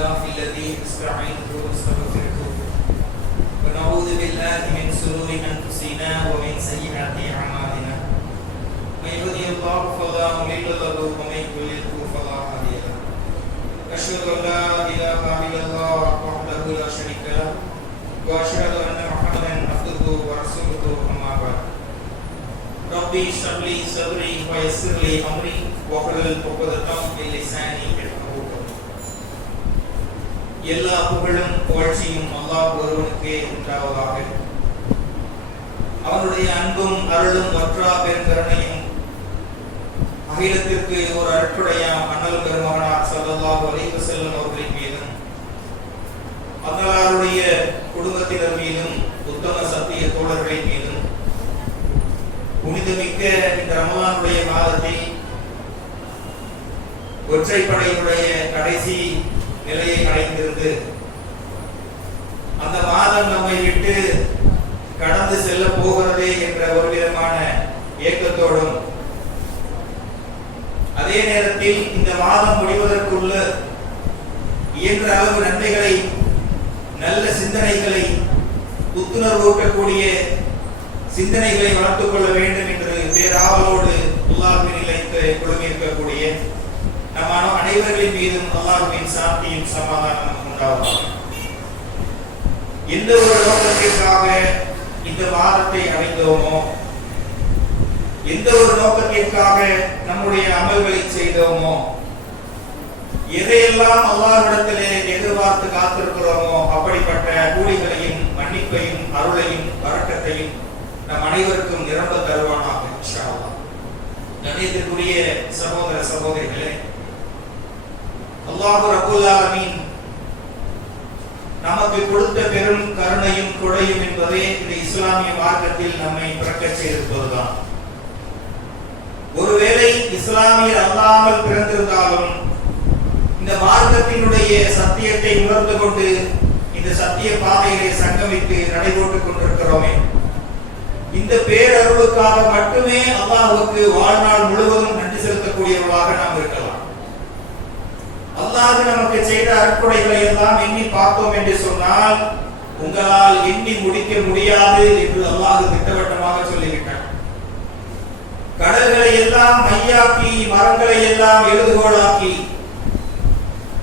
لله الذي نستعينه ونستغفره ونعوذ بالله من شرور انفسنا ومن سيئات اعمالنا من يهده الله فلا مضل له ومن يضلل فلا هادي له أشهد أن لا إله إلا الله وحده لا شريك له وأشهد أن محمدا عبده ورسوله أما بعد ربي اشرح لي صدري ويسر لي أمري واحلل عقدة من لساني يفقهوا قولي. எல்லா புகழும் புகழ்ச்சியும் அல்லாஹ் ஒருவனுக்கே உண்டாவதாக. அவனுடைய அன்பும் அருளும் வற்றா பெருங்கருணையும் அகிலத்திற்கு ஒரு அருட்குடையாம் அண்ணல் பெருமகனார் ஸல்லல்லாஹு அலைஹி வஸல்லம் அவர்களின் மீதும் அன்னாருடைய குடும்பத்தினர் மீதும் உத்தம சத்திய தோழர்களின் மீதும் புனிதமிக்க இந்த ரமலானுடைய மாதத்தில் ஒற்றைப்படையினுடைய கடைசி நிலையை அடைந்திருந்து அந்த மாதம் நம்மை விட்டு கடந்து செல்ல போகிறதே என்ற ஒரு விதமான ஏக்கத்தோடும் அதே நேரத்தில் இந்த மாதம் முடிவதற்குள்ள இயன்ற அளவு நன்மைகளை நல்ல சிந்தனைகளை புத்துணர்வூட்டக்கூடிய சிந்தனைகளை வளர்த்துக் கொள்ள வேண்டும் என்று பேராவலோடு அல்லாஹ்வின் நிலைக்கு குழுமியிருக்கக்கூடிய நம் அனைவர்களின் மீதும் அல்லாஹ்வின் சாந்தியும் சமாதானமும் உண்டாவதாக. எந்த ஒரு நோக்கத்திற்காக இந்த மாதத்தை அடைந்தோமோ, எந்த ஒரு நோக்கத்திற்காக நம்முடைய அமல்களை செய்தோமோ, எதையெல்லாம் அல்லாஹ்விடத்திலே எதிர்பார்த்து காத்திருக்கிறோமோ அப்படிப்பட்ட கூலிகளையும் மன்னிப்பையும் அருளையும் பரக்கத்தையும் நம் அனைவருக்கும் நிரம்ப தருவானாக இன்ஷா அல்லாஹ். கண்ணியத்திற்குரிய சகோதர சகோதரிகளே, அல்லாஹ் ரப்பல் ஆலமீன் நமக்கு கொடுத்த பெரும் கருணையும் கொடையும் என்பதே இந்த இஸ்லாமிய மார்க்கத்தில் நம்மை பிறக்கச் செய்திருப்பதுதான். ஒருவேளை இஸ்லாமியர் அல்லாமல் பிறந்திருந்தாலும் இந்த மார்க்கத்தினுடைய சத்தியத்தை உணர்ந்து கொண்டு இந்த சத்திய பாதையிலே சங்கமித்து நடைபோட்டுக் கொண்டிருக்கிறோமே, இந்த பேரருளுக்காக மட்டுமே அல்லாஹ்வுக்கு வாழ்நாள் முழுவதும் நன்றி செலுத்தக்கூடியவர்களாக நாம் இருக்கலாம். அல்லாஹ் நமக்கு செய்த அருட்கொடைகளை எல்லாம் எண்ணி பார்த்தோம் என்று சொன்னால் உங்களால் எண்ணி முடிக்க முடியாது என்று அல்லாஹ் திட்டவட்டமாக சொல்லிவிட்டான். கடல்களை எல்லாம் மையாக்கி மரங்களை எல்லாம் எழுதுகோளாக்கி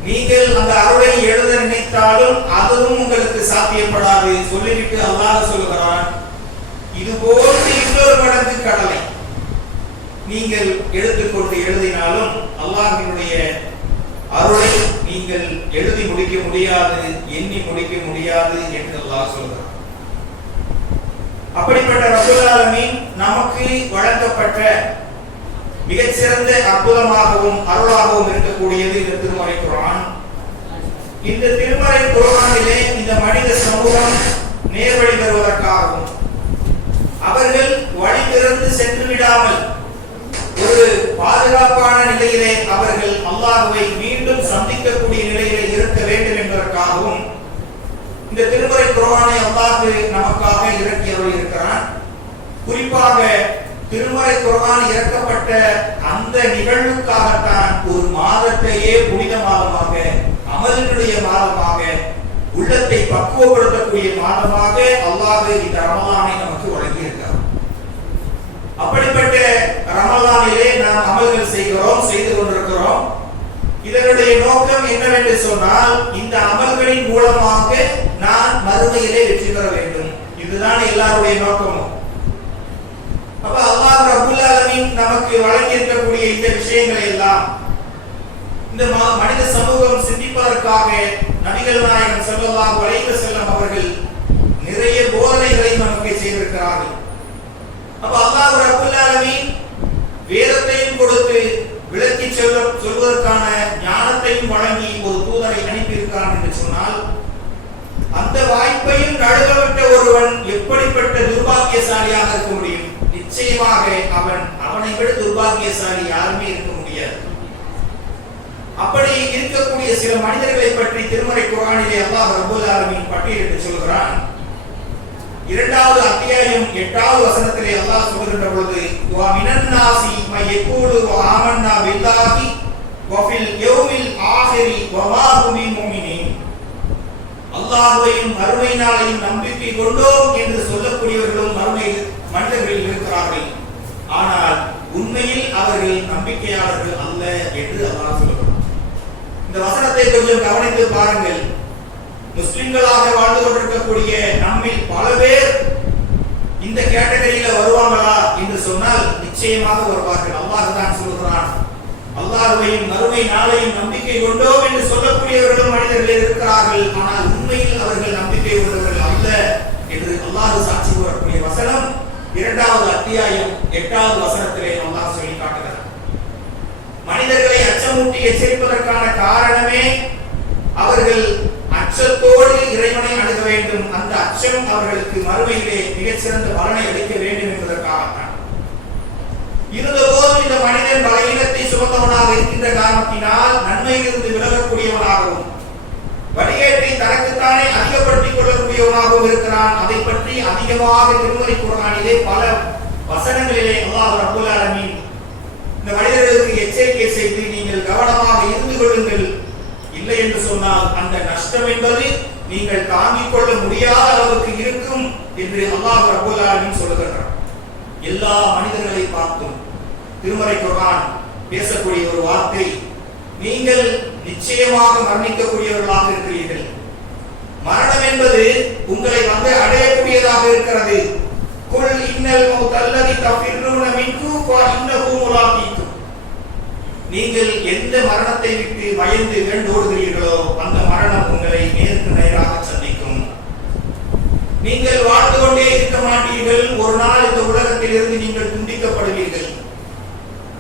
நீங்கள் அந்த அருளை எழுத நினைத்தாலும் அதுவும் உங்களுக்கு சாத்தியப்படாது சொல்லிவிட்டு அல்லாஹ் சொல்கிறான், இது போன்று இன்னொரு மடங்கு கடலை நீங்கள் எடுத்துக்கொண்டு எழுதினாலும் அல்லாஹ்வினுடைய அருளை நீங்கள் எழுதி முடிக்க முடியாது, எண்ணி முடிக்க முடியாது என்று அல்லாஹ் சொல்கிறார். அப்படிப்பட்ட ரப்பல் ஆலமீன் நமக்கு வழங்கப்பட்ட மிகச்சிறந்த அற்புதமாகவும் அருளாகவும் இருக்கக்கூடியது இந்த திருமறை குர்ஆன். இந்த திருமறை குர்ஆனிலே இந்த மனித சமூகம் நேர்வழி பெறுவதற்காகவும் அவர்கள் வழி திறந்து சென்று விடாமல் ஒரு பாதுகாப்பான நிலையிலே அவர்கள் அல்லாஹ்வை மீண்டும் சந்திக்கக்கூடிய நிலையிலே இருக்க வேண்டும் என்பதற்காகவும் இந்த திருமறை குர்ஆனை அல்லாஹ் நமக்காக இறக்கி அருளியிருக்கிறான். குறிப்பாக திருமறை குர்ஆன் இறக்கப்பட்ட அந்த நிகழ்வுக்காகத்தான் ஒரு மாதத்தையே புனித மாதமாக, அமலினுடைய மாதமாக, உள்ளத்தை பக்குவப்படுத்தக்கூடிய மாதமாக அல்லாஹ் இந்த ரமலானை நமக்கு வழங்கியிருக்கிறார். அப்படிப்பட்ட ரமலானிலே நாம் அமல்கள் செய்து கொண்டிருக்கிறோம். இதனுடைய நோக்கம் என்னவென்று சொன்னால், இந்த அமல்களின் மூலமாக நான் மறுமையிலே வெற்றி பெற வேண்டும். இதுதான் எல்லாருடைய நோக்கமும். அப்ப அல்லாஹ் ரப்பல் ஆலமீன் நமக்கு வழங்கியிருக்கக்கூடிய இந்த விஷயங்களை எல்லாம் இந்த மனித சமூகம் சிந்திப்பதற்காக நபிகள் நாயகம் ஸல்லல்லாஹு அலைஹி வஸல்லம் அவர்கள் நிறைய போதனைகளை நமக்கு செய்திருக்கிறார்கள். அப்ப அல்லாஹ் ரப்பல் ஆலமீன் வேதத்தையும் கொடுத்து விளக்கி சொல்வதற்கான ஞானத்தையும் வழங்கி ஒரு தூதரை அனுப்பியிருக்கிறான் என்று சொன்னால், அந்த வாய்ப்பையும் நழுவவிட்ட ஒருவன் எப்படிப்பட்ட துர்பாக்கியசாலியாக இருக்க முடியும்? நிச்சயமாக அவனை விட துர்பாக்கியசாலி யாருமே இருக்க முடியாது. அப்படி இருக்கக்கூடிய சில மனிதர்களை பற்றி திருமறை குர்ஆனிலே அல்லாஹ் ரப்பல் ஆலமீன் பட்டியலிட்டு சொல்கிறான். 2வது அத்தியாயம் 8வது வசனத்திலே அல்லாஹ் சொல்கின்ற பொழுது, வா மினன் நாசி மயக்கூலு ஆமன்னா பில்லாஹி வ ஃபில் யௌமில் ஆகிரி வ மா ஹும் பிமுமினீன் அல்லாஹ்வையும் மறுமை நாளையும் நம்பிக்கை கொண்டோம் என்று சொல்லக்கூடியவர்களும் மனிதர்கள் இருக்கிறார்கள். ஆனால் உண்மையில் அவர்கள் நம்பிக்கையாளர்கள் அல்ல என்று அல்லாஹ் சொல்கிறார். இந்த வசனத்தை கொஞ்சம் கவனித்து பாருங்கள். முஸ்லிம்களாக வாழ்ந்து கொண்டிருக்கக்கூடிய நம்மில் பல பேர் இந்த கேட்டகரியில வருவாங்களா என்று சொன்னால் நிச்சயமாக வருவார்கள். அல்லாஹ் தான் சொல்கிறான், அல்லாஹ்வையும் மறுமை நாளையும் நம்பிக்கை கொண்டோம் என்று சொல்லக்கூடியவர்களும் மனிதர்கள் இருக்கிறார்கள். ஆனால் உண்மையில் அவர்கள் நம்பிக்கை கொண்டவர்கள் அல்ல என்று அல்லாஹ் சாட்சி கூறக்கூடிய வசனம் 2வது அத்தியாயம் 8வது வசனத்திலே அல்லாஹ் சொல்லி காட்டுகிறார். மனிதர்களை அச்சமூட்டி எச்சரிப்பதற்கான காரணமே அவர்கள் அச்சத்தோடு இறைவனை அணுக வேண்டும், அந்த அச்சம் அவர்களுக்கு மறுமையிலே மிகச்சிறந்த பலனை அளிக்க வேண்டும் என்பதற்காகத்தான். இருந்தபோதும் இந்த மனிதன் பலவீனத்தை சுமந்தவனாக இருக்கின்ற காரணத்தினால் நன்மையிலிருந்து விலகக்கூடியவனாகவும் வடிகேட்டை தனக்குத்தானே அதிகப்படுத்திக் கொள்ளக்கூடியவனாகவும் இருக்கிறான். அதை பற்றி அதிகமாக திருமறை குர்ஆனிலே பல வசனங்களிலே அல்லாஹ் ரப்பல் ஆலமீன் இந்த மனிதர்களுக்கு எச்சரிக்கை செய்து நீங்கள் கவனமாக இருந்து கொள்ளுங்கள், இல்லை என்று சொன்னால் அந்த நஷ்டம் என்பது நீங்கள் தாங்கிக் கொள்ள முடியாத அளவுக்கு இருக்கும் என்று அல்லாஹ் ரப்பல் ஆலமீன் சொல்லுகிறார். எல்லா மனிதர்களை பார்த்தும் திருமறை குர்ஆன் பேசக்கூடிய ஒரு வார்த்தை, நீங்கள் நிச்சயமாக மரணிக்கக்கூடியவர்களாக இருக்கிறீர்கள். மரணம் என்பது உங்களை வந்து அடையக்கூடியதாக இருக்கிறது. குல் இன்னல் மௌத்தல்லதி தஃபிர்ரூன மின்ஹு ஃபஇன்னஹு முலாகீக்கும். நீங்கள் எந்த மரணத்தை விட்டு பயந்து வேண்டோடுகிறீர்களோ அந்த மரணம் உங்களை நேருக்கு நேராக சந்திக்கும். நீங்கள் வாழ்ந்து கொண்டே இருக்க மாட்டீர்கள், ஒரு நாள் இந்த உலகத்தில் இருந்து நீங்கள் துண்டிக்கப்படுவீர்கள்.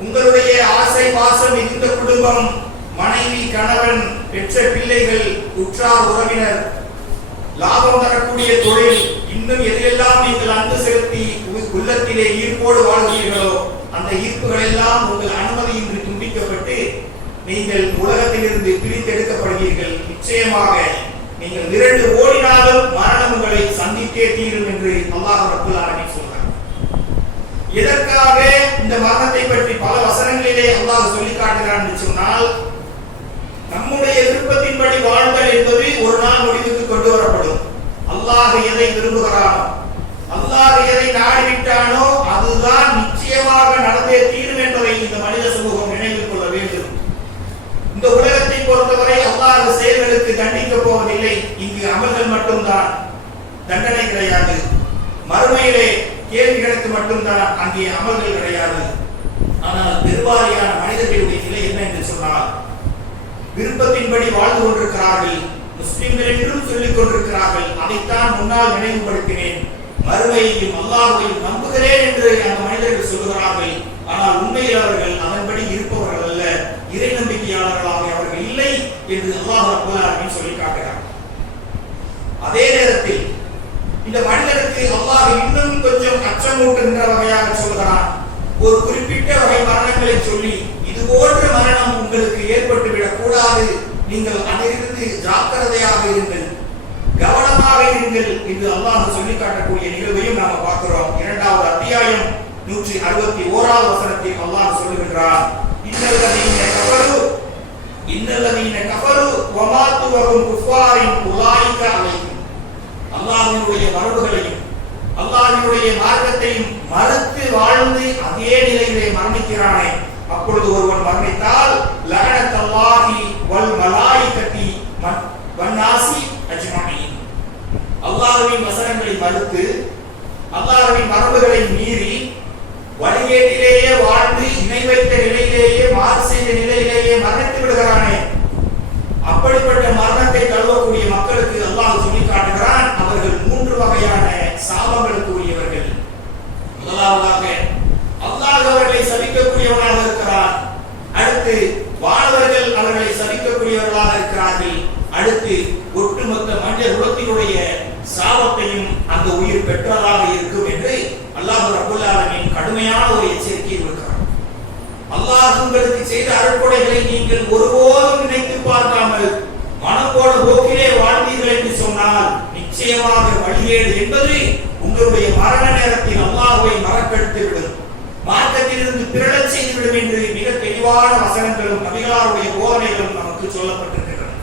உங்களுடைய ஆசை பாசம் மிகுந்த குடும்பம், மனைவி, கணவன், பெற்ற பிள்ளைகள், உற்றார் உறவினர், லாபம் தரக்கூடிய தொழில், இன்னும் எதையெல்லாம் நீங்கள் அன்பு செலுத்தி உள்ளத்திலே ஈர்ப்போடு வாழ்கிறீர்களோ அந்த ஈர்ப்புகள் எல்லாம் உங்கள் அனுமதியின்றி துண்டிக்கப்பட்டு நீங்கள் உலகத்திலிருந்து பிரித்தெடுக்கப்படுவீர்கள். நிச்சயமாக நீங்கள் விரண்டு ஓடினாலும் மரணம் உங்களை சந்தித்தே தீரும் என்று அல்லாஹ் ரப்பல் ஆலமீன் சொல்கிறார். எதற்காக இந்த மரணத்தை பற்றி பல வசனங்களிலே அல்லாஹ் சொல்லி காட்டுகிறான் என்று சொன்னால், நம்முடைய விருப்பத்தின்படி வாழ்தல் என்பது ஒரு நாள் முடிவுக்கு கொண்டு வரப்படும். அல்லாஹ் எதை விரும்புகிறானோ, அல்லாஹ் எதை நாடிவிட்டானோ அதுதான் நிச்சயமாக நடந்தே தீரும் என்பதை இந்த மனித சமூகம் நினைவில் கொள்ள வேண்டும். இந்த உலகத்தை பொறுத்தவரை அல்லாஹ் செயல்களுக்கு தண்டிக்க போவதில்லை. இங்கு அமல்கள் மட்டும்தான், தண்டனை கிடையாது. மறுமையிலே கேள்விகளுக்கு மட்டும்தான், அங்கே அமல்கள் கிடையாது. ஆனால் பெருவாரியான மனிதர்களுடைய நிலை என்ன என்று சொன்னால், விருப்பத்தின்படி வாழ்ந்து கொண்டிருக்கிறார்கள், முஸ்லிம்கள் என்றும் சொல்லிக் கொண்டிருக்கிறார்கள். அதைத்தான் முன்னால் நினைவுபடுத்தினேன். மறுமையையும் அல்லாஹ்வையும் நம்புகிறேன் என்று அந்த மனிதர்கள் சொல்கிறார்கள். ஆனால் உண்மையில் அவர்கள் அதன்படி இருப்பவர்கள் அல்ல, இறை நம்பிக்கையாளர்களாக அவர்கள் இல்லை என்று அல்லாஹ் ரப்பல் ஆலமீன் சொல்லி காட்டுகிறார். அதே நேரத்தில் இந்த மனிதனுக்கு அல்லாஹ் இன்னும் கொஞ்சம் அச்சமூட்டுகின்ற வகையாக சொல்கிறான். ஒரு குறிப்பிட்ட வகை மரணங்களை சொல்லி, இது போன்ற மரணம் உங்களுக்கு ஏற்பட்டு விடக் கூடாது, நீங்கள் அதிலிருந்து ஜாக்கிரதையாக இருங்கள், கவனமாக இருங்கள் என்று அல்லாஹ் சொல்லி காட்டக்கூடிய நிகழ்வையும் நாம பார்க்கிறோம். 2வது அத்தியாயம் 161வது வசனத்தில் அல்லாஹ் சொல்லுகிறார், இன்னல்லதீன கஃபரு வமாத்து வஹும் குஃபாரின் உலாயிக அலைஹிம். அல்லாஹ்வினுடைய மரபுகளையும் அல்லாஹ்வினுடைய மார்க்கத்தையும் மறுத்து வாழ்ந்து அதே நிலையிலே மரணிக்கிறானே, அப்பொழுது ஒருவன் மரணித்தால் லஅனத்துல்லாஹி வல் மலாயிகத்தி வன்னாசி அஜ்மஈன். அல்லாஹ்வின் வசனங்களை மறுத்து அல்லாஹ்வின் மரபுகளை மீறி வழிகேட்டிலேயே வாழ்ந்து இணை வைத்த நிலையிலேயே மாறு செய்த நிலையிலேயே மரணித்து விடுகிறானே, அப்படிப்பட்ட மரணத்தை தழுவக்கூடிய மக்களுக்கு அல்லாஹ் சொல்லி காட்டுகிறான், அவர்கள் 3 வகையான சாபங்களுக்கு உரியவர்கள். முதலாவதாக அல்லாஹ் அவர்களை சபிக்கக்கூடியவனாக இருக்கிறான். அடுத்து வானவர்கள் அவர்களை சபிக்கக்கூடியவர்களாக இருக்கிறார்கள். அடுத்து ஒட்டுமொத்த மனித குலத்தினுடைய சாபத்தையும் அந்த உயிர் பெற்றதாக இருக்கும் என்று அல்லாஹ் ரப்பல் ஆலமீன் கடுமையான ஒரு எச்சரிக்கையை விடுக்கிறார். அல்லாஹ் உங்களுக்கு செய்த அருட்கொடைகளை நீங்கள் ஒருபோதும் நினைத்து பார்க்காமல் மனப்போட போக்கிலே வாழ்ந்தீர்கள் என்று சொன்னால் நிச்சயமாக வழிகேடு என்பது உங்களுடைய மரண நேரத்தில் அல்லாஹ்வை மறக்கடித்துவிடும், மார்க்கத்திலிருந்து பிறழச் செய்துவிடும் என்று மிக தெளிவான வசனங்களும் நபிகளாருடைய போதனைகளும் நமக்கு சொல்லப்பட்டிருக்கின்றன.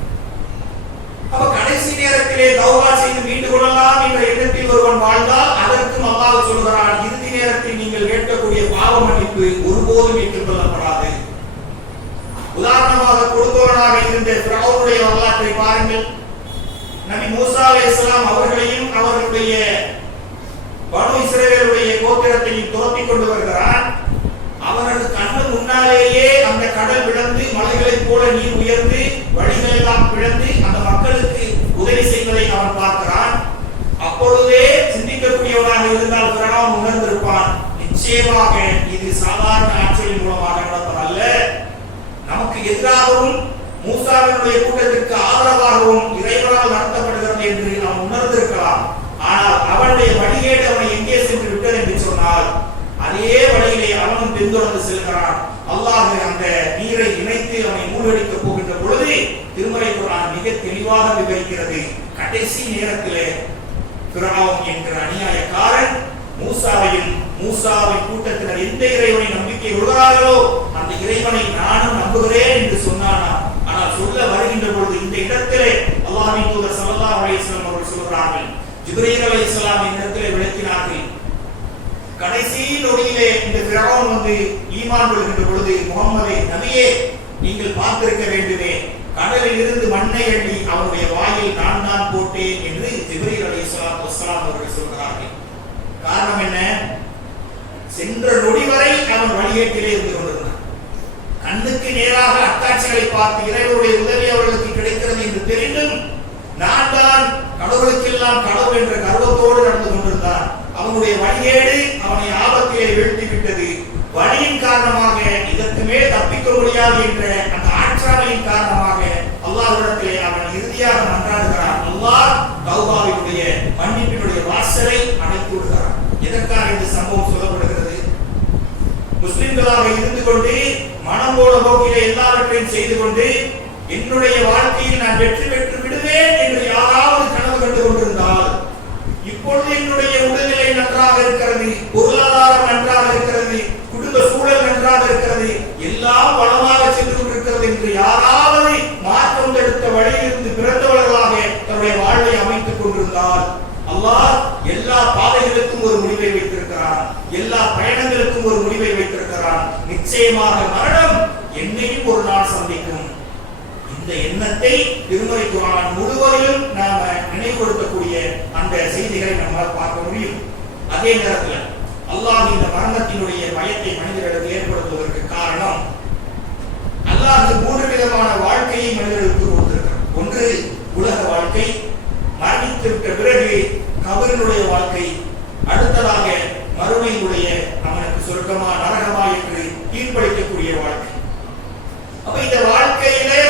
அப்ப கடைசி நேரத்தில் நேரத்திலே தௌபா செய்து மீண்டு கொள்ளலாம் என்ற எண்ணத்தில் ஒருவன் வாழ்ந்தால் அதற்கும் அல்லாஹ் சொல்கிறான், இறுதி நேரத்தில் நீங்கள் கேட்கக்கூடிய பாவ மன்னிப்பு ஒருபோதும் ஏற்றுக்கொள்ளப்படாது. உதாரணமாக கொடுத்தவனாக இருந்த ஃபிரௌனுடைய வரலாற்றை பாருங்கள். நபி மூசா அலைஹிஸ்ஸலாம் அவர்களையும் அவர்களுடைய பனு இஸ்ரவேலுடைய கோத்திரத்தையும் துரத்தி கொண்டு வருகிறான். அவரது கண்ணு முன்னாலேயே அந்த கடல் விழுந்து மலைகளைப் போல நீர் உயர்ந்து வழிகள் எல்லாம் பிளந்து அந்த மக்களுக்கு உதவி செய்வதை அவன் பார்க்கிறான். அப்பொழுதே சிந்திக்கக்கூடியவனாக இருந்தால் ஃபிரௌன் உணர்ந்திருப்பான், நிச்சயமாக இது சாதாரண ஆட்சியின் மூலமாக நடப்பதல்ல, நமக்கு எதிராகவும் மூசாவினுடைய கூட்டத்திற்கு ஆதரவாகவும் இறைவனால் நடத்தப்படுகிறது என்று அவன் உணர்ந்திருக்கலாம். ஆனால் அவனுடைய வழிகேடு அவனை எங்கே சென்று விட்டது என்று சொன்னால் அதே வழியிலே அவனும் பின்தொடர்ந்து செல்கிறான். அல்லாஹ் அந்த நீரை இணைத்து அவனை மூழ்கடிக்கப் போகின்ற பொழுது திருமறை குர்ஆன் மிக தெளிவாக விவரிக்கிறது. கடைசி நேரத்திலே ஃபிரௌன் என்ற அநியாயக்காரன் மூசாவின் கூட்டத்தினர் எந்த இறைவனை நம்பிக்கை கொள்கிறார்களோ அந்த இறைவனை நானும் நம்புகிறேன் என்று சொன்னானா. ஆனால் சொல்ல வருகின்ற பொழுது இந்த இடத்திலே அல்லாஹ்வின் தூதர் ஸல்லல்லாஹு அலைஹி வஸல்லம் அவர்கள் சொல்கிறார்கள், ஜிப்ரீல் அலைஹிஸ்ஸலாம் இந்த இடத்திலே விளக்கினார்கள். கடைசி நொடியிலே இந்த ஃபிரௌன் வந்து ஈமான் கொள்கின்ற பொழுது, முகம்மதே நபியே நீங்கள் பார்த்திருக்க வேண்டுமே, கடலில் இருந்து மண்ணை அள்ளி அவனுடைய வாயில் நான் தான் போட்டேன் என்று ஜிப்ரீல் அலைஹிஸ்ஸலாத்து வஸ்ஸலாம் அவர்கள் சொல்கிறார்கள். காரணம் என்ன? சென்ற நொடி வரை அவன் வழிகேட்டிலே இருந்து கொண்டிருந்தான். கண்ணுக்கு நேராக அத்தாட்சிகளை பார்த்து இறைவனுடைய உதவி அவர்களுக்கு கிடைக்கிறது என்று தெரிந்தும் நான் தான் கடவுளுக்கெல்லாம் கடவுள் என்ற கர்வத்தோடு நடந்து கொண்டிருந்தான். அவனுடைய வழிகேடு அவனை ஆபத்திலே வீழ்த்தி விட்டது. வழியின் காரணமாக இதற்கு மேல் தப்பிக்க முடியாது என்ற அந்த ஆற்றாமையின் காரணமாக அல்லாஹ்விடத்திலே அவன் இறுதியாக மன்றாடுகிறான். அல்லாஹ் தௌபாவினுடைய மன்னிப்பினுடைய வாசலை அடைத்து விடுகிறான். எதற்காக இந்த சம்பவம் சொல்லப்படுகிறது? முஸ்லிம்களாக இருந்து கொண்டு மனம் போல போக்கிலே எல்லாவற்றையும் செய்து கொண்டு என்னுடைய வாழ்க்கையில் நான் வெற்றி பெற்று விடுவேன் என்று யாராவது கனவு கண்டு கொண்டிருந்தால், இப்பொழுது என்னுடைய உடல்நிலை நன்றாக இருக்கிறது, பொருளாதாரம் நன்றாக இருக்கிறது, குடும்ப சூழல் நன்றாக இருக்கிறது, எல்லாம் வளமாக சென்று கொண்டிருக்கிறது என்று யாராவது மாற்றம் எடுத்த வழியிலிருந்து பிறந்தவர்களாக தன்னுடைய வாழ்வை அமைத்துக் கொண்டிருந்தால், அல்லாஹ் எல்லா பாதைகளுக்கும் ஒரு முடிவை வைத்திருக்கிறான், எல்லா பயணங்களுக்கும் ஒரு முடிவை வைத்திருக்கிறான். நிச்சயமாக மரணம் என்னையும் ஒரு நாள் சந்திக்கும். இந்த எண்ணத்தை திருமறை குர்ஆன் முழுவதிலும் நாம நினைவுபடுத்தக்கூடிய அந்த செய்திகளை நம்மால் பார்க்க முடியும். அதே நேரத்தில் அல்லாஹ் இந்த மரணத்தினுடைய பயத்தை மனிதர்களுக்கு ஏற்படுத்துவதற்கு காரணம், அல்லாஹ் 3 விதமான வாழ்க்கையை மனிதர்களுக்கு கொடுத்திருக்கிறார். ஒன்று உலக வாழ்க்கை, மரணித்து விட்ட பிறகு கபரினுடைய வாழ்க்கை, அடுத்ததாக மறுமையினுடைய அவனுக்கு சொர்க்கமா நரகமா என்று தீர்ப்பளிக்கக்கூடிய வாழ்க்கை. அப்ப இந்த வாழ்க்கையிலே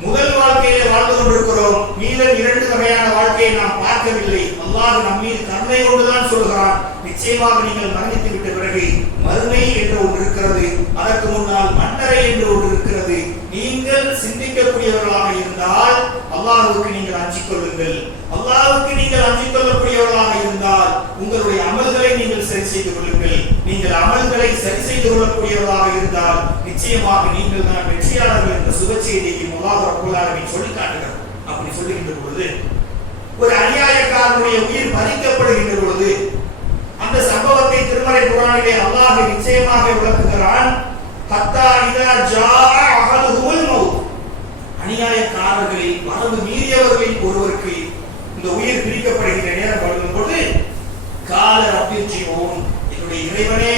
முதல் வாழ்க்கையிலே வாழ்ந்து கொண்டிருக்கிறோம். மீதம் 2 வகையான வாழ்க்கையை நாம் பார்க்கவில்லை. அல்லாஹ் நம் மீது கருணை கொண்டுதான் சொல்கிறான், நிச்சயமாக நீங்கள் மரணித்து விட்ட பிறகு மறுமை என்று ஒன்று இருக்கிறது, அதற்கு முன்னால் மன்னரை என்று ஒன்று இருக்கிறது. நீங்கள் சிந்திக்கக்கூடியவர்களாக இருந்தால் அல்லாஹ்வுக்கு நீங்கள் அஞ்சிக் கொள்ளுங்கள். அல்லாஹ்வுக்கு நீங்கள் அஞ்சிக் கொள்ளக்கூடியவர்களாக இருந்தால் உங்களுடைய அமல்களை நீங்கள் சரி செய்து கொள்ளுங்கள். நீங்கள் அமல்களை சரி செய்து கொள்ளக்கூடியவர்களாக இருந்தால் நிச்சயமாக நீங்கள் தான் வெற்றியாளர்கள் என்ற சுப செய்தியை அல்லாஹ் ரப்பல் ஆலமீன் சொல்லி காட்டுகிறார். அப்படி சொல்லுகின்ற பொழுது, ஒரு அநியாயக்காரனுடைய உயிர் பறிக்கப்படுகின்ற பொழுது அந்த சம்பவத்தை திருமறை குர்ஆனிலே அல்லாஹ் நிச்சயமாக விளக்குகிறான். ஹத்தா இதா ஜாஅ அஹதுஹுல் மௌத், அநியாயக்காரர்களில் வரம்பு மீறியவர்களில் ஒருவருக்கு இந்த உயிர் பிரிக்கப்படுகின்ற நேரம் வரும்போது, கால ரப்பிர்ஜிஊன், என்னுடைய இறைவனே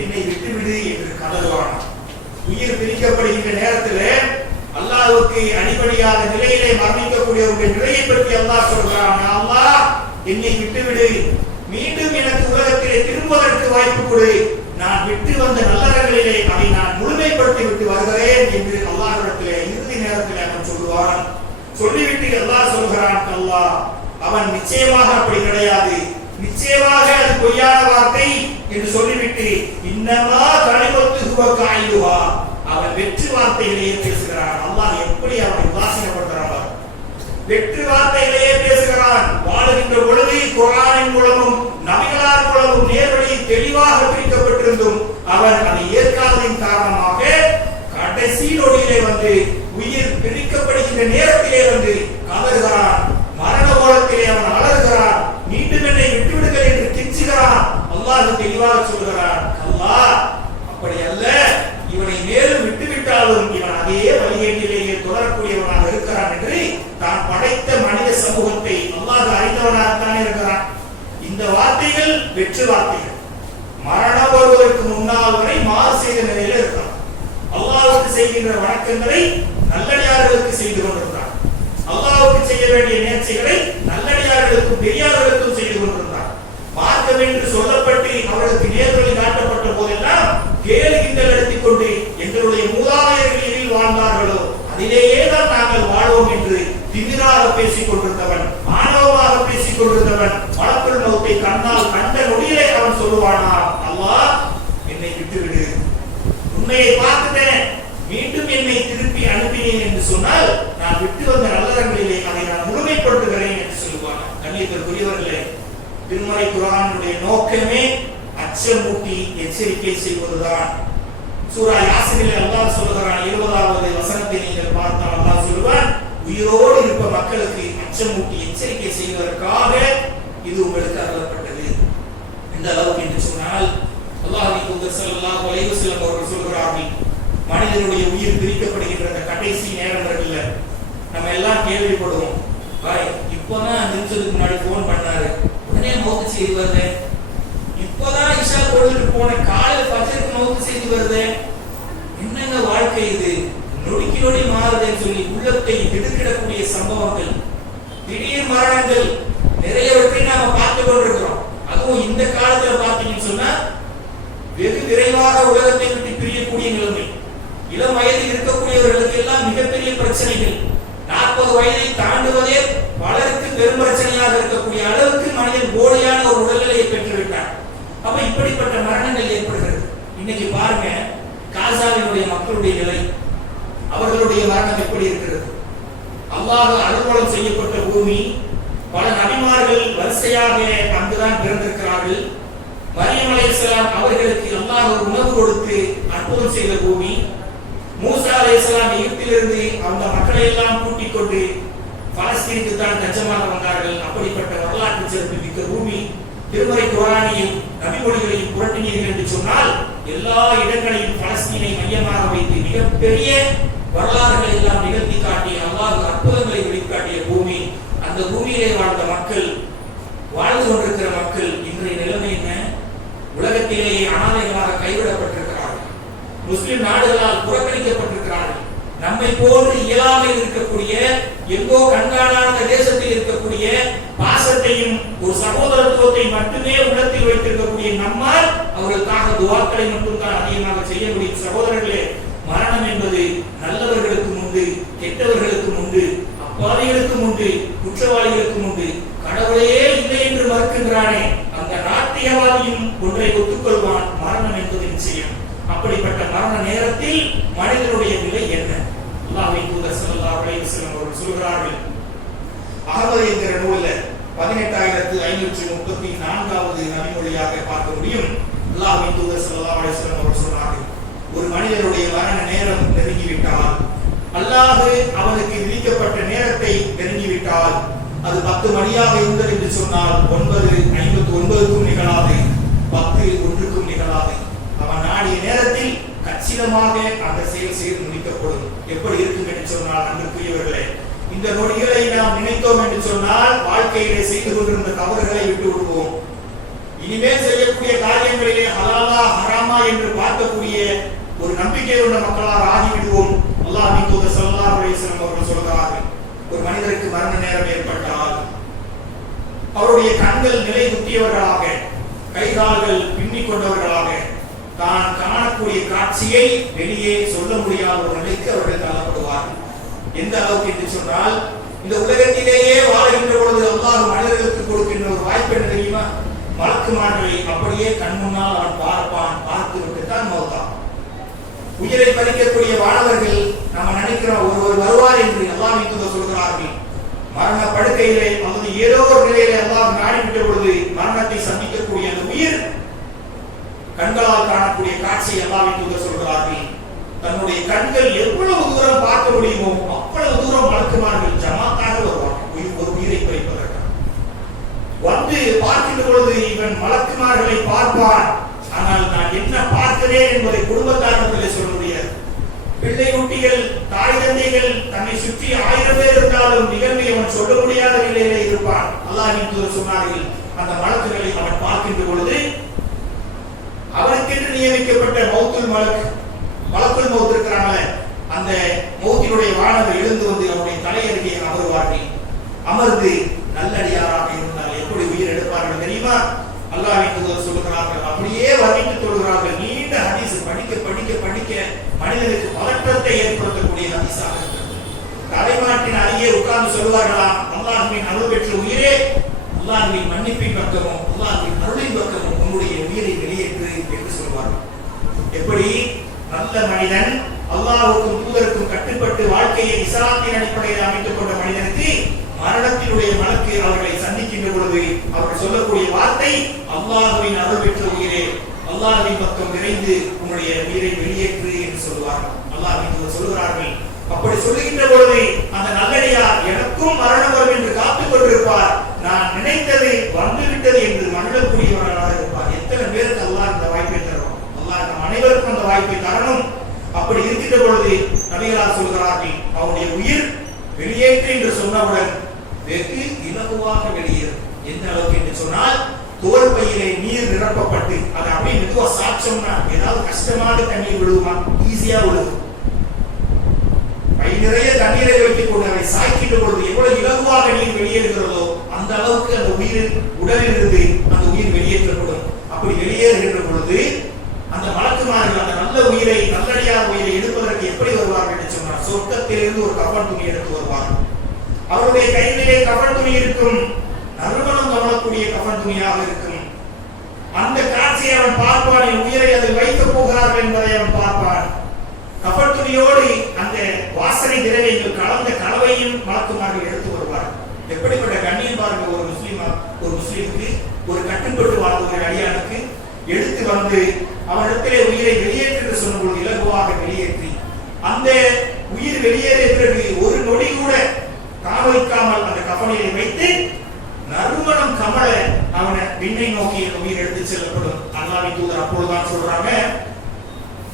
என்னை விட்டுவிடு என்று கதறுவான். உயிர் பிரிக்கப்படுகின்ற நேரத்திலே அல்லாஹ்வுக்கு அடிபணியாத நிலையிலே மரணிக்கக்கூடியவருடைய நிலையை பற்றி அல்லாஹ் சொல்கிறான். அல்லாஹ் என்னை விட்டுவிடு, மீண்டும் எனக்கு உலகத்திலே திரும்புவதற்கு வாய்ப்பு கொடு, நான் விட்டு வந்த நல்லறங்களிலே அதை நான் முழுமைப்படுத்தி விட்டு வருகிறேன் என்று அல்லாஹ்விடத்திலே இறுதி நேரத்தில் அவன் சொல்லுவான். சொல்லிவிட்டு அல்லாஹ் சொல்கிறான், அல்லாஹ் அவன் நிச்சயமாக அப்படி கிடையாது, நிச்சயமாக அது பொய்யான வார்த்தை என்று சொல்லிவிட்டு, இன்னமா கலிமத்து ஹுவ காயிலுஹா, அவன் வெற்றி வார்த்தைகளையே பேசுகிறான். அல்லாஹ் எப்படி அவனை உதாசீனப்படுத்துகிறான்? வெற்றி வார்த்தைகளையே பேசுகிறான். வாழுகின்ற பொழுது குர்ஆனின் மூலமும் நபிகளார் மூலமும் நேர்வழியில் தெளிவாக பிரிக்கப்பட்டிருந்தும் அவன் அதை ஏற்காததின் காரணமாக கடைசி கடைசி நொடியிலே வந்து உயிர் பிரிக்கப்படுகின்ற நேரத்திலே வந்து கதறுகிறான். மரண ஓலத்திலே அவன் அலறுகிறான். மீண்டும் என்னை விட்டுவிடுங்கள் என்று கெஞ்சுகிறான். அல்லாஹ் தெளிவாக சொல்கிறான், அல்லாஹ் அப்படி அல்ல, இவனை மேலும் விட்டுவிட்டாலும் இவன் அதே வழிகேட்டிலேயே தொடரக்கூடியவனாக இருக்கிறான் என்று தான் படைத்த மனித சமூகத்தை அல்லாஹ் அறிந்தவனாகத்தான் இருக்கிறான். இந்த வார்த்தைகள் வெற்று வார்த்தைகள். மரணம் வருவதற்கு முன்னால் வரை மாறு செய்த நிலையில இருக்கிறான். அல்லாஹ்வுக்கு செய்கின்ற வணக்கங்களை நல்லடியார்களுக்கு செய்து கொண்டிருந்தான். அல்லாஹ்வுக்கு செய்ய வேண்டிய நேர்ச்சிகளை நல்லடியார்களுக்கும் பெரியார்களுக்கும் செய்து கொண்டிருந்தான். மார்க்கம் என்று சொல்லப்பட்டு அவர்களுக்கு நேர்வழி காட்டப்பட்ட போதெல்லாம் கேலி கிண்டல் எடுத்துக் கொண்டு எங்களுடைய மூதாதையர்கள் எதில் வாழ்ந்தார்களோ அதிலேயே தான் நாங்கள் வாழ்வோம் என்று திமிராக பேசிக் கொண்டிருந்தவன், ஆணவமாக பேசிக் கொண்டிருந்தவன், மலக்குள் மௌத்தை கண்ணால் கண்ட நொடியிலே அவன் சொல்லுவானா, அல்லாஹ் என்னை விட்டுவிடு, உண்மையை பார்த்துட்டேன், மீண்டும் என்னை திருப்பி அனுப்பினேன் என்று சொன்னால் நான் விட்டு வந்த நல்லறங்களிலே அதை நான் முழுமைப்படுத்துகிறேன் என்று சொல்லுவான். கண்ணியத்திற்குரியவர்களே, திருமறை குர்ஆனுடைய நோக்கமே அச்சமூட்டி எச்சரிக்கை செய்வதுதான். சூரா யாசீனில் அல்லாஹ் சொல்கிறான், 20வது வசனத்தை நீங்கள் பார்த்தால் அல்லாஹ் சொல்வான், உயிரோடு இருப்ப மக்களுக்கு அச்சமூட்டி எச்சரிக்கை செய்வதற்காக இது உங்களுக்கு அருளப்பட்டது. இந்த அளவுக்கு என்று சொன்னால் அல்லாஹ்வின் தூதர் ஸல்லல்லாஹு அலைஹி வஸல்லம் அவர்கள் சொல்கிறார்கள், மனிதனுடைய உயிர் பிரிக்கப்படுகின்ற அந்த கடைசி நேரம் இருக்குல்ல, நம்ம எல்லாம் கேள்விப்படுவோம், பாய் இப்போதான் நிமிஷத்துக்கு முன்னாடி போன் பண்ணாரு, உடனே மௌத் செய்தி வருது, இப்போதான் இஷா தொழுதுட்டு போன காலையில் ஃபஜ்ருக்கு மௌத் செய்தி வருது, என்னங்க வாழ்க்கை இது, நொடிக்கு நொடி மாறுதுன்னு சொல்லி உள்ளத்தை திடுக்கிடக்கூடிய சம்பவங்கள், திடீர் மரணங்கள் நிறையவற்றை நாம பார்த்து கொண்டிருக்கிறோம். அதுவும் இந்த காலத்துல பார்த்தீங்கன்னு சொன்னா வெகு விரைவாக உலகத்தை விட்டு பிரியக்கூடிய நிலைமை. இளம் வயதில் இருக்கக்கூடியவர்களுக்கு எல்லாம் மிகப்பெரிய பிரச்சனைகள். 40 வயதை தாண்டுவதே பலருக்கு பெரும் பிரச்சனையாக இருக்கக்கூடிய அளவுக்கு மனிதன் போலியான ஒரு உடல்நிலையை பெற்றுவிட்டார். அப்ப இப்படிப்பட்ட மரணங்கள் ஏற்படுகிறது. இன்னைக்கு பாருங்க, காசாவினுடைய மக்களுடைய நிலை, அவர்களுடைய மரணம் எப்படி இருக்கிறது? அல்லாஹ் அருள்வளம் செய்யப்பட்ட பூமி, பல நபிமார்கள் வரிசையாக அங்குதான் பிறந்திருக்கிறார்கள். மரியம் அலைஹிஸ்ஸலாம் அவர்களுக்கு அல்லாஹ் ஒரு உணவு கொடுத்து அற்புதம் செய்த பூமி. மூசா அலைஹிஸ்ஸலாம் எகிப்திலிருந்து அந்த மக்களை எல்லாம் கூட்டிக் கொண்டு பலஸ்தீனுக்கு தான் தஞ்சமாக வந்தார்கள். அப்படிப்பட்ட வரலாற்று சிறப்பு மிக்க பூமி. திருமறை குர்ஆனையும் நபிமொழிகளையும் புரட்டினீர்கள் என்று சொன்னால் எல்லா இடங்களையும் பலஸ்தீனை மையமாக வைத்து மிகப்பெரிய வரலாறுகளை எல்லாம் நிகழ்த்தி காட்டி அல்லாஹ் அற்புதங்களை வெளிக்காட்டிய பூமி. அந்த பூமியிலே வாழ்ந்த மக்கள், வாழ்ந்து கொண்டிருக்கிற மக்கள் இன்றைய நிலைமை என்ன? உலகத்திலேயே அனாதைகளாக கைவிடப்பட்டிருக்கிறார்கள். முஸ்லிம் நாடுகளால் புறக்கணிக்கப்பட்டிருக்கிறார்கள். நம்மை போன்று இயலாமையில் இருக்கக்கூடிய, எங்கோ கண்காணாத தேசத்தில் இருக்கக்கூடிய பாசத்தையும் ஒரு சகோதரத்துவத்தை மட்டுமே உள்ளத்தில் வைத்திருக்கக்கூடிய நம்மால் அவர்களுக்காக துஆக்களை மட்டும்தான் அதிகமாக செய்ய முடியும். சகோதரர்களே, மரணம் என்பது நல்லவர்களுக்கும் உண்டு, கெட்டவர்களுக்கும் உண்டு, அப்பாவிகளுக்கும் உண்டு, குற்றவாளிகளுக்கும் உண்டு. கடவுளையே இல்லை என்று மறுக்கின்றானே அந்த நாத்திகவாதியும் ஒன்றை ஒத்துக்கொள்வான், மரணம் என்பது நிச்சயம். அப்படிப்பட்ட மரண நேரத்தில் மனிதனுடைய நிலை என்ன? அல்லாஹ்வின் தூதர் ஸல்லல்லாஹு அலைஹி வஸல்லம் அவர்கள் சொல்கிறார்கள், அஹ்மத் என்கிற நூலில் 18534வது நபிமொழியாக பார்க்க முடியும். அல்லாஹ்வின் தூதர் ஸல்லல்லாஹு அலைஹி வஸல்லம் அவர்கள் சொன்னார்கள், ஒரு மனிதனுடைய மரண நேரம் நெருங்கிவிட்டால், அல்லாஹ் அவனுக்கு விதிக்கப்பட்ட நேரத்தை நெருங்கிவிட்டால், அது 10 மணியாக இருந்தது என்று சொன்னால் 9:59க்கும் நிகழாது, 10:01க்கும் நிகழாது. அவன் நாடிய நேரத்தில் கச்சிதமாக அந்த செயல் செய்து முடிக்கப்படும். எப்படி இருக்கும் என்று சொன்னால், அன்புக்குரியவர்களே, இந்த நொடிகளை நாம் நினைத்தோம் என்று சொன்னால் வாழ்க்கையிலே செய்து கொண்டிருந்த தவறுகளை விட்டு விடுவோம். இனிமேல் செய்யக்கூடிய காரியங்களிலே ஹலாலா ஹராமா என்று பார்க்கக்கூடிய ஒரு நம்பிக்கை உள்ள மக்களாக ஆகிவிடுவோம். அல்லாஹ்வின் தூதர் ஸல்லல்லாஹு அலைஹி வஸல்லம் அவர்கள் சொல்கிறார்கள், ஒரு மனிதருக்கு மரண நேரம் ஏற்பட்டால் அவருடைய கண்கள் நிலை குத்தியவர்களாக, கைகால்கள் பின்னிக் கொண்டவர்களாக, தான் காணக்கூடிய காட்சியை வெளியே சொல்ல முடியாத ஒரு நிலைக்கு அவர்கள் தள்ளப்படுவார்கள். எந்த அளவுக்கு என்று சொன்னால், இந்த உலகத்திலேயே வாழ்கின்ற பொழுது அல்லாஹ் மனிதர்களுக்கு கொடுக்கின்ற ஒரு வாய்ப்பு என்ன தெரியுமா? மலக்குமார்களை அப்படியே கண் முன்னால் அவன் பார்ப்பான், பார்த்து விட்டு தான் மௌத்தான். உயிரை பறிக்கக்கூடிய வானவர்கள் நம்ம நினைக்கிறோம் ஒருவர் வருவார் என்று அல்லாஹ்வின் தூதர் சொல்கிறார்கள். மரண படுக்கையிலே அல்லது ஏதோ ஒரு நிலையிலே அல்லாஹ் நாடிவிட்ட பொழுது மரணத்தை சந்திக்கக்கூடிய அந்த உயிர் கண்களால் காணக்கூடிய காட்சியை அல்லாஹ்வின் தூதர் சொல்கிறார்கள். தன்னுடைய கண்கள் எவ்வளவு தூரம் பார்க்க முடியுமோ அவ்வளவு தூரம் மலக்குமார்கள் ஜமாத்தாக வருவாங்க ஒரு உயிரை பறிப்பதற்காக. வந்து பார்க்கின்ற பொழுது இவன் மலக்குமார்களை பார்ப்பான். ஆனால் நான் என்ன பார்க்கிறேன் என்பதை குடும்பத்தாரிடத்திலே சொல்ல முடியாது. பிள்ளை குட்டிகள், தாய் தந்தைகள் தன்னை சுற்றி 1000 பேர் இருந்தாலும் நிகழ்வை அவன் சொல்ல முடியாத நிலையிலே இருப்பான். அல்லாஹ்வின் தூதர் சொன்னார்கள், அந்த மலக்குகளை அவன் பார்க்கின்ற பொழுது அவனுக்கென்று நியமிக்கப்பட்ட மௌத்துல் மலக்குல் மௌத் இருக்கிறாங்களே, அந்த மௌத்தினுடைய வானவர் எழுந்து வந்து அவனுடைய தலையருகே அமருவார்கள். அமர்ந்து நல்லடியாராக இருந்தால் எப்படி உயிர் எடுப்பார்கள் தெரியுமா? அல்லாஹ்வின் தூதர் சொல்லுகிறார்கள், அப்படியே வர்ணித்து சொல்கிறார்கள். நீண்ட ஹதீஸ் படிக்க படிக்க படிக்க மனிதனுக்கு பதற்றத்தை ஏற்படுத்தக்கூடிய ஹதீஸாக இருக்கிறது. தலைமாட்டின் அருகே உட்கார்ந்து சொல்வார்களாம், அல்லாஹ்வின் அருள் பெற்ற உயிரே, அல்லாஹ்வின் மன்னிப்பின் பக்கமும் அல்லாஹ்வின் அருளின் பக்கமும் உன்னுடைய உயிரை வெளியேற்று என்று சொல்வார்கள். எப்படி நல்ல மனிதன் அல்லாஹ்வுக்கும் தூதருக்கும் கட்டுப்பட்டு வாழ்க்கையை இஸ்லாத்தின் அடிப்படையில் அமைத்துக் கொண்ட மனிதனுக்கு மரணத்தினுடைய மலக்கு அவர்களை சந்திக்கின்ற பொழுது அவர்கள் சொல்லக்கூடிய வார்த்தை, அல்லாஹ்வின் அருள் பெற்ற உயிரே, அல்லாஹ்வின் பக்கம் விரைந்து உன்னுடைய உயிரை வெளியேற்று என்று சொல்வார்கள். அல்லாஹ்வின் சொல்கிறார்கள். அப்படி சொல்லுகின்ற பொழுது அந்த நல்லடியார் எனக்கும் மரணம் வரும் என்று காத்துக் கொண்டிருப்பார். நான் நினைத்தது வந்துவிட்டது என்று மகிழக்கூடியவர்களாக இருப்பார். எத்தனை பேருக்கு அல்லாஹ் இந்த வாய்ப்பை தருவோம்? அல்லாஹ் நம் அனைவருக்கும் அந்த வாய்ப்பை தரணும். அப்படி இருக்கின்ற பொழுது நபிகளார் சொல்கிறார்கள், அவனுடைய உயிர் வெளியேற்று என்று சொன்னவுடன் வெகு இலகுவாக வெளியேறும். எந்த அளவுக்கு என்று சொன்னால், தோல் பையிலே நீர் நிரப்பப்பட்டு அதை அப்படியே மெதுவா சாச்சோம்னா ஏதாவது கஷ்டமான தண்ணீர் விழுவுமா? ஈஸியா விழுவும். கை நிறைய தண்ணீரை வைத்துக் கொண்டு அதை சாய்க்கின்ற பொழுது எவ்வளவு இலகுவாக நீர் வெளியேறுகிறதோ அந்த அளவுக்கு அந்த உயிர் உடலில் இருந்து அந்த உயிர் வெளியேற்றப்படும். அப்படி வெளியேறுகின்ற பொழுது அந்த மலக்குமார்கள் அந்த நல்ல உயிரை, நல்லடியார் உயிரை எடுப்பதற்கு எப்படி வருவார்கள் என்று சொன்னார், சொர்க்கத்திலிருந்து ஒரு கஃன் துணி எடுத்து வருவார்கள். அவருடைய கைகளிலே கஃன் துணி இருக்கும், நறுமணம் கமலக்கூடிய கஃன் துணியாக இருக்கும். அந்த காட்சியை அவன் பார்ப்பான். என் உயிரை அதில் வைக்கப் போகிறார்கள் என்பதை அவன் பார்ப்பான். கஃன் துணியோடு அந்த வாசனை திரவியங்கள் கலந்த கலவையும் மலக்குமார்கள் எடுத்து வருவார். எப்படிப்பட்ட கண்ணியம் பாருங்க! ஒரு முஸ்லிமுக்கு, ஒரு கட்டுப்பட்டு வாழ்ந்த ஒரு அடியானுக்கு எடுத்து வந்து அவனிடத்திலே உயிரை வெளியேற்று சொன்னபோது இலகுவாக வெளியேற்றி, அந்த உயிர் வெளியேறிய பிறகு ஒரு நொடி கூட காவலிக்காமல் அந்த கஃனிலே வைத்து நறுமணம் கமல அவனை விண்ணை நோக்கி உயிர் எடுத்து செல்லப்படும். அல்லாஹ்வின் தூதர் அப்பொழுதுதான் சொல்றாங்க,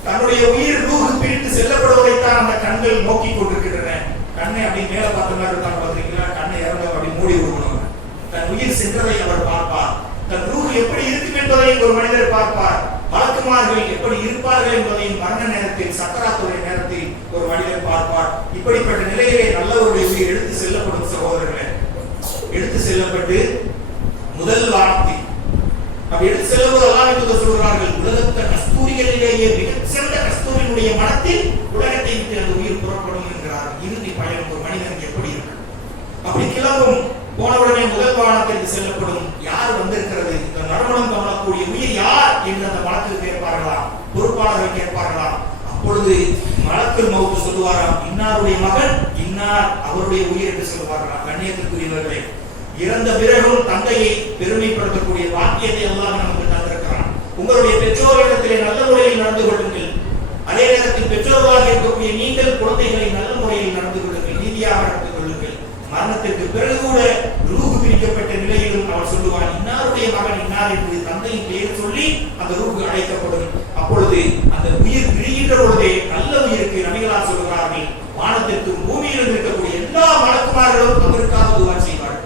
தன்னுடைய உயிர் ரூஹ் பிரித்து செல்லப்படுவதைத்தான் அந்த கண்கள் நோக்கி கொண்டிருக்கின்றன. கண்ணை அப்படி மேல பார்த்த மாதிரி இருக்காங்க பாத்தீங்களா? கண்ணை இறங்க அப்படி மூடி விடணும். தன் உயிர் சென்றதை அவர் பார்ப்பார். தன் ரூஹ் எப்படி இருக்கும் என்பதை ஒரு மனிதர் பார்ப்பார். மலக்குமார்கள் எப்படி இருப்பார்கள் என்பதையும் மரண நேரத்தில், சக்கராத்துடைய நேரத்தில் ஒரு மனிதர் பார்ப்பார். இப்படிப்பட்ட நிலையிலே நல்லவருடைய உயிர் எடுத்து செல்லப்படும் சகோதரர்களே. எடுத்து செல்லப்பட்டு முதல் வார்த்தை அப்படி எடுத்து செல்லும்போது அல்லாஹ்வின் தூதர் சொல்கிறார்கள், உலகத்த கஸ்தூரிகளிலேயே மிகச் சிறந்த கஸ்தூரியினுடைய மனத்தில் உலகத்தை விட்டு அந்த உயிர் புறப்படும் என்கிறார். இறுதி பயணம் ஒரு மனிதனுக்கு எப்படி இருக்கு? அப்படி கிளம்பும் போனவுடனே முதல் வானத்திற்கு செல்லப்படும். யார் வந்திருக்கிறது? இந்த நறுமணம் கமலக்கூடிய உயிர் யார் என்று அந்த மலக்கு கேட்பார்களாம், பொறுப்பாளர்கள் கேட்பார்களாம். அப்பொழுது மலக்குல் மௌத் சொல்லுவாராம், இன்னாருடைய மகன் இன்னார், அவருடைய உயிர் என்று சொல்லுவார்களாம். கண்ணியத்திற்குரியவர்களே, இறந்த பிறகும் தந்தையை பெருமைப்படுத்தக்கூடிய வாக்கியத்தை அல்லாஹ் நமக்கு தந்திருக்கிறான். உங்களுடைய பெற்றோரிடத்திலே நல்ல முறையில் நடந்து கொள்ளுங்கள். அதே நேரத்தில் பெற்றோர்களாக இருக்கக்கூடிய நீங்கள் குழந்தைகளை நல்ல முறையில் நடந்து கொள்ளுங்கள், நீதியாக நடந்து கொள்ளுங்கள். மரணத்திற்கு பிறகு கூட ரூஹ் பிரிக்கப்பட்ட நிலையிலும் அவர் சொல்லுவான், இன்னாருடைய மகன் இன்னார் என்று தந்தையின் பெயர் சொல்லி அந்த ரூஹ் அழைக்கப்படும். அப்பொழுது அந்த உயிர் பிரிகின்ற பொழுதே நல்ல உயிருக்கு நபிகளார் சொல்கிறார்கள், வானத்திற்கும் பூமியிலும் இருக்கக்கூடிய எல்லா மலக்குமார்களும் அவருக்காக துஆ செய்வார்கள்.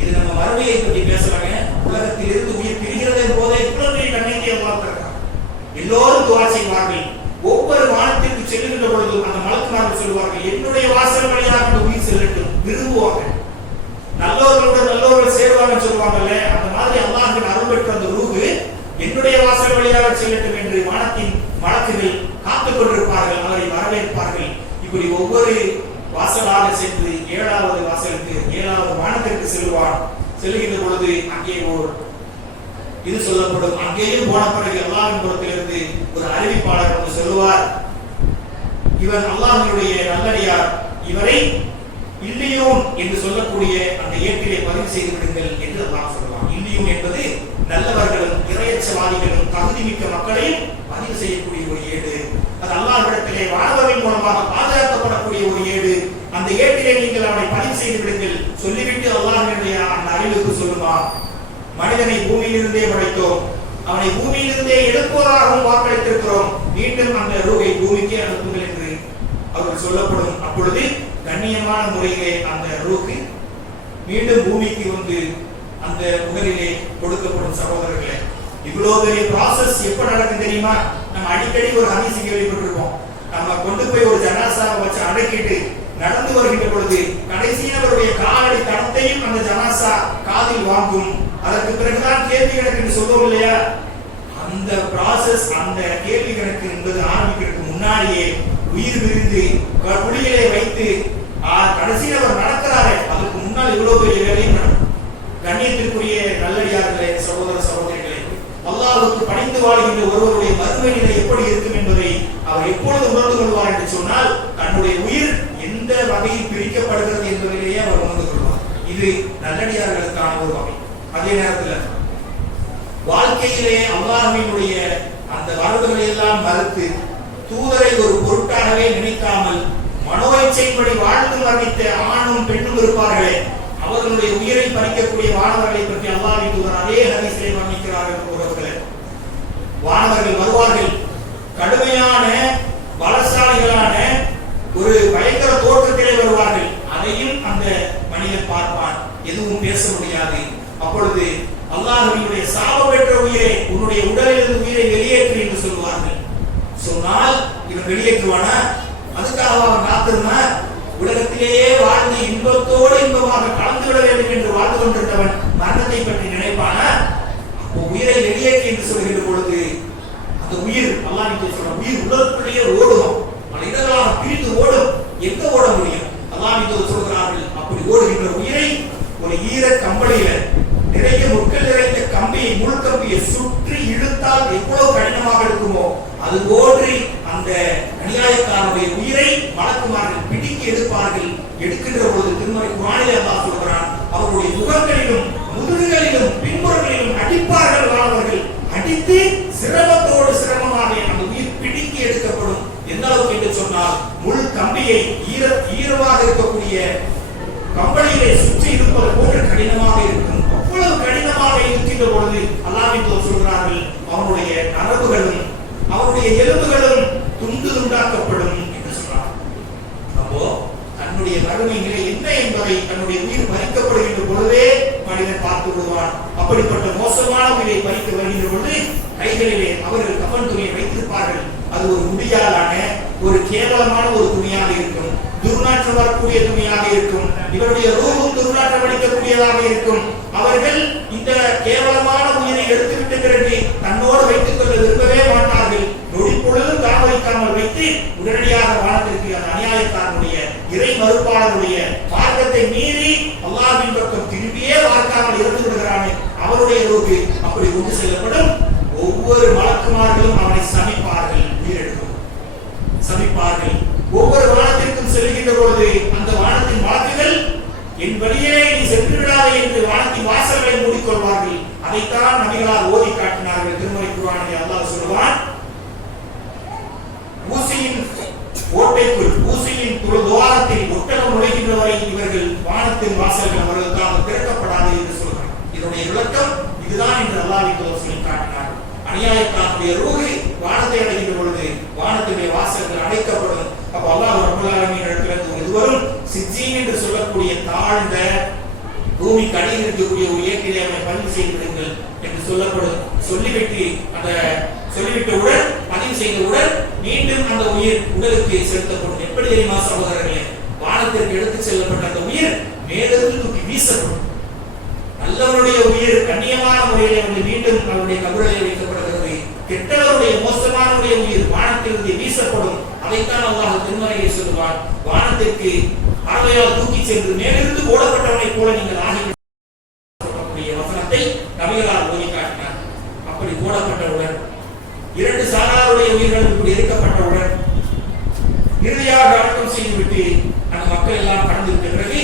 இது நம்ம மறுமையை பற்றி பேசுறாங்க. உலகத்தில் இருந்து உயிர் பிரிகிறது போதே இவ்வளவு கண்ணியத்தை அல்லாஹ் தருகிறார். எல்லோரும் துஆ செய்வார்கள். ஒவ்வொரு வானத்திற்கு செல்லுகின்ற பொழுது அந்த மலக்குமார்கள் சொல்வார்கள், என்னுடைய வாசல் வழியாக உயிர் செல்லட்டும் விரும்புவாங்க. நல்லவர்களுடன் நல்லவர்கள் சேருவாங்கன்னு சொல்லுவாங்கல்ல, அந்த மாதிரி அல்லாஹ்வின் அருள் பெற்ற அந்த ரூஹ் என்னுடைய வாசல் வழியாக செல்லட்டும் என்று வானத்தின் மலக்குகள் காத்துக் கொண்டிருப்பார்கள், அவரை வரவேற்பார்கள். இப்படி ஒவ்வொரு வாசலாக சென்று 7வது வாசலுக்கு 7வது வானத்திற்கு செல்வான். செல்கின்ற பொழுது அங்கே ஒரு இது சொல்லப்படும். அங்கேயும் போன பிறகு அல்லாஹ்வின் புறத்திலிருந்து ஒரு அறிவிப்பாளர் வந்து சொல்லுவார், இவன் அல்லாஹ்வுடைய நல்லடியார், இவரை இல்லியூன் என்று சொல்லக்கூடிய அந்த ஏட்டிலே பதிவு செய்து விடுங்கள் என்று அல்லாஹ் சொல்லுவான். இல்லியூன் என்பது நல்லவர்களும் இறையச்சவாதிகளும் தகுதிமிக்க மக்களையும் பதிவு செய்யக்கூடிய ஒரு ஏடு. அது அல்லாஹ் அல்லாஹ்விடத்திலே வானவரின் மூலமாக பாதுகாக்கப்படக்கூடிய ஒரு ஏடு. அந்த ஏட்டிலே நீங்கள் அவனை பதிவு செய்து விடுங்கள். சொல்லிவிட்டு அல்லாஹ்வினுடைய அந்த அறிவுக்கு சொல்லுமா, மனிதனை பூமியிலிருந்தே படைத்தோம், அவனை பூமியிலிருந்தே எழுப்புவதாகவும் வாக்களித்திருக்கிறோம், மீண்டும் அந்த ரூகை பூமிக்கே அனுப்புங்கள் என்று அவர்கள் சொல்லப்படும். அப்பொழுது கண்ணியமான முறையிலே அந்த ரூக்கு மீண்டும் பூமிக்கு வந்து அந்த உடலிலே கொடுக்கப்படும். சகோதரர்களே, இவ்வளவு பெரிய ப்ராசஸ் எப்ப நடக்கும் தெரியுமா? நம்ம அடிக்கடி ஒரு ஹதீஸ் கேள்விப்பட்டிருக்கோம். நம்ம கொண்டு போய் ஒரு ஜனாசாவை வச்சு அடக்கிட்டு நடந்து வருகின்ற பொழுது கடைசியில் அவருடைய காலடி தடத்தையும் அந்த ஜனாசா காதில் வாங்கும். அதற்கு பிறகுதான் கேள்வி கணக்கு என்று சொல்லுவோம் இல்லையா? அந்த ப்ராசஸ், அந்த கேள்வி கணக்கு என்பது ஆரம்பிக்கிறதுக்கு முன்னாடியே உயிர் விரிந்து குழியிலே வைத்து கடைசியில் அவர் நடக்கிறாரே, அதுக்கு முன்னால் இவ்வளவு பெரிய வேலையும் நடக்கும். கண்ணியத்திற்குரிய நல்லடியார்களே, சகோதர சகோதரிகளே, அல்லாஹ்வுக்கு பணிந்து வாழ்கின்ற ஒருவருடைய மறுமை நிலை எப்படி இருக்கும் என்பதை அவர் எப்பொழுது உணர்ந்து கொள்வார் என்று சொன்னால், தன்னுடைய உயிர் எந்த வகையில் பிரிக்கப்படுகிறது என்பதிலேயே அவர் உணர்ந்து கொள்வார். இது நல்லடியார்களுக்கான ஒரு வகை. அதே நேரத்தில் வாழ்க்கையிலே அல்லாஹ்வினுடைய அந்த வரவுகளை எல்லாம் மறுத்து தூதரை ஒரு பொருட்டாகவே நினைக்காமல் மனோ இச்சைப்படி வாழ்ந்து மரணித்த ஆணும் பெண்ணும் இருப்பார்களே, அவர்களுடைய உயிரை பறிக்கக்கூடிய வானவர்களை பற்றி அல்லாஹ்வின் தூதர் அதே ஹதீஸிலே வர்ணிக்கிறார்கள். ஒருவர்களே, வானவர்கள் வருவார்கள், கடுமையான பலசாலிகளான ஒரு பயங்கர தோற்றத்திலே வருவார்கள். அதையும் அந்த மனிதன் பார்ப்பான், எதுவும் பேச முடியாது. அப்பொழுது அல்லாஹ்வினுடைய சாபம் பெற்ற உயிரை, உன்னுடைய உடலிலிருந்து உயிரை வெளியேற்று என்று சொல்வார்கள். சொன்னால் இவன் வெளியேற்றுவானா? அதுக்காக அவன் காத்திருந்தான். உலகத்திலேயே வாழ்ந்து இன்பத்தோடு இன்பமாக கலந்து விட வேண்டும் என்று வாழ்ந்து கொண்டிருந்தவன் மரணத்தை பற்றி நினைப்பானா? அப்போ உயிரை வெளியேற்றி என்று சொல்கின்ற பொழுது அந்த உயிர், அல்லாஹ் சொல்ற உயிர் உலகத்திலேயே ஓடும், மனிதர்களாக பிரிந்து ஓடும். எங்க ஓட முடியும்? அல்லாஹ் சொல்கிறார்கள், அப்படி ஓடுகின்ற உயிரை ஒரு ஈர கம்பளியில நிறைய முட்கள் நிறைந்த கம்பியை, முள் கம்பியை சுற்றி இழுத்தால் எவ்வளவு கடினமாக இருக்குமோ அது போன்று அந்த அநியாயக்காரனுடைய உயிரை மலக்குமார்கள் பிடிக்கி எடுப்பார்கள். எடுக்கின்ற பொழுது திருமறை குர்ஆனிலே அல்லாஹ் சொல்கிறான், அவர்களுடைய முகங்களிலும் முதுகுகளிலும் பின்புறங்களிலும் அடிப்பார்கள். வானவர்கள் அடித்து சிரமத்தோடு சிரமமாக அந்த உயிர் பிடிக்கி எடுக்கப்படும். எந்த அளவுக்கு என்று சொன்னால், முள் கம்பியை ஈரமாக இருக்கக்கூடிய கம்பளியிலே சுற்றி இருப்பது போன்று கடினமாக இருக்கும். அவ்வளவு கடினமாக இருக்கின்ற பொழுது அல்லாஹ்வின் தூதர் சொல்கிறார்கள், அவனுடைய நரம்புகளும் அவனுடைய எலும்புகளும் துண்டு துண்டாக்கப்படும் என்று சொல்றார். அப்போ தன்னுடைய மறுமை நிலை என்ன என்பதை தன்னுடைய உயிர் பறிக்கப்படுகின்ற பொழுதே மனிதன் பார்த்து விடுவான். அப்படிப்பட்ட மோசமான உயிரை பறிக்க வருகின்ற பொழுது கைகளிலே அவர்கள் கஃன் துணியை வைத்திருப்பார்கள். அது ஒரு முடியாலான ஒரு கேவலமான ஒரு துணியாக இருக்கும், துர்நாற்றம் வரக்கூடிய துணியாக இருக்கும், இவருடைய ரூஹும் துர்நாற்றம் அடிக்கக்கூடியதாக இருக்கும். அவர்கள் இந்த கேவலமான உயிரை எடுத்துவிட்ட பிறகு தன்னோடு வைத்துக் கொள்ள விரும்பவே மாட்டார்கள். நொடி பொழுதும் தாமதிக்காமல் வைத்து உடனடியாக வானத்திற்கு அந்த அநியாயக்காரனுடைய இறை மறுப்பாளருடைய மார்க்கத்தை மீறி அல்லாஹ்வின் பக்கம் திரும்பியே பார்க்காமல் இருந்து விடுகிறானே, அவருடைய ரூஹு அப்படி கொண்டு செல்லப்படும். ஒவ்வொரு மலக்குமார்களும் அவனை சமிப்பார்கள், உயிரெடுக்கும் சமிப்பார்கள். ஒவ்வொரு வானத்திற்கும் செல்கின்ற பொழுது அந்த வானத்தின் வாக்குகள், என் வழியே நீ சென்று விடாதே என்று வானத்தின் வாசல்களை மூடிக்கொள்வார்கள். அதைத்தான் நபிகளார் ஓதி காட்டினார்கள். திருமறை குர்ஆனிலே அல்லாஹ் சொல்வான், ஊசியின் ஓட்டைக்குள், ஊசியின் துவாரத்தில் ஒட்டகம் நுழைகின்ற வரை இவர்கள் வானத்தின் வாசல்கள் அவர்களுக்காக திறக்கப்படாது என்று சொல்கிறார். இதனுடைய விளக்கம் இதுதான் என்று அல்லாஹ்வின் தூதர் சொல்லி காட்டினார். அநியாயக்காரனுடைய ரூஹு வானத்தை அடைகின்ற பொழுது வானத்தினுடைய வாசல்கள் அடைக்கப்படும். அப்ப அல்லாஹ் ரப்பல் ஆலமீன் இடத்திலிருந்து இதுவரும் சிஜ்ஜீன் என்று சொல்லக்கூடிய தாழ்ந்த பூமிக்கு அடியில் இருக்கக்கூடிய ஒரு ஏட்டிலே அவனை பதிவு செய்து விடுங்கள் என்று சொல்லப்படும். சொல்லிவிட்டவுடன் பதிவு செய்தவுடன் மீண்டும் அந்த உயிர் உடலுக்கு செலுத்தப்படும். எப்படி தெரியுமா சகோதரர்களே? வானத்திற்கு எடுத்து செல்லப்பட்ட அந்த உயிர் மேலிருந்து தூக்கி வீசப்படும். நல்லவருடைய உயிர் கண்ணியமான முறையிலே வந்து மீண்டும் அவருடைய கபரிலே வைக்கப்படுகிறது. கெட்டவருடைய மோசமானவருடைய உயிர் வானத்திலிருந்து வீசப்படும். அதைத்தான் அல்லாஹ் திருமறையை சொல்லுவான், வானத்திற்கு பார்வையால் தூக்கி சென்று மேலிருந்து போடப்பட்டவனை போல நீங்கள் ஆகிய வசனத்தை நபிகளார் ஓதி காட்டினார். அப்படி போடப்பட்டவுடன் இரண்டு சாராருடைய உயிர்கள் இப்படி இருக்கப்பட்டவுடன் இறுதியாக அடக்கம் செய்துவிட்டு அந்த மக்கள் எல்லாம் கடந்திருக்க பிறகு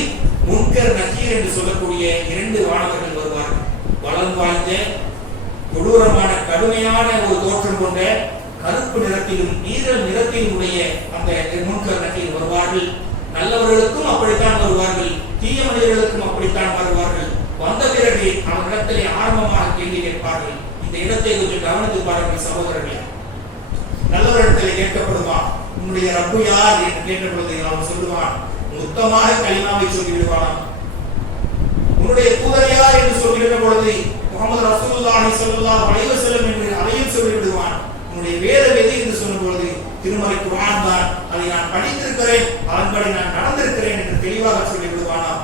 முன்கர் நக்கீர் என்று சொல்லக்கூடிய இரண்டு வானவர்கள் வருவார்கள். வளம் வாய்ந்த கொடூரமான கடுமையான ஒரு தோற்றம் கொண்ட கருப்பு நிறத்திலும் ஈரல் நிறத்திலும் உலகத்தினுடைய அந்த முன்கர் நகையில் வருவார்கள். நல்லவர்களுக்கும் அப்படித்தான் வருவார்கள், தீய மனிதர்களுக்கும் அப்படித்தான் வருவார்கள். வந்த பிறகு அவர்களிடத்திலே ஆரம்பமாக கேள்வி கேட்பார்கள். இந்த இடத்தை கொஞ்சம் கவனித்து பாருங்கள் சகோதரர்களே. நல்லவரிடத்திலே கேட்கப்படுமா உன்னுடைய ரப்பு யார் என்று கேட்ட பொழுது அவன் சொல்லுவான், மொத்தமாக கலிமாவை சொல்லிவிடுவான். உன்னுடைய தூதர் யார் என்று சொல்லுகின்ற பொழுது முகமது ரசூலுல்லாஹி ஸல்லல்லாஹு அலைஹி வஸல்லம் என்று அதையும் சொல்லிவிடுவான். உன்னுடைய வேதம் எது என்று சொன்ன பொழுது திருமறை குர்ஆன் தான், அதை நான் படித்திருக்கிறேன், அதன்படி நான் நடந்திருக்கிறேன் என்று தெளிவாக சொல்லிவிடுவானாம்.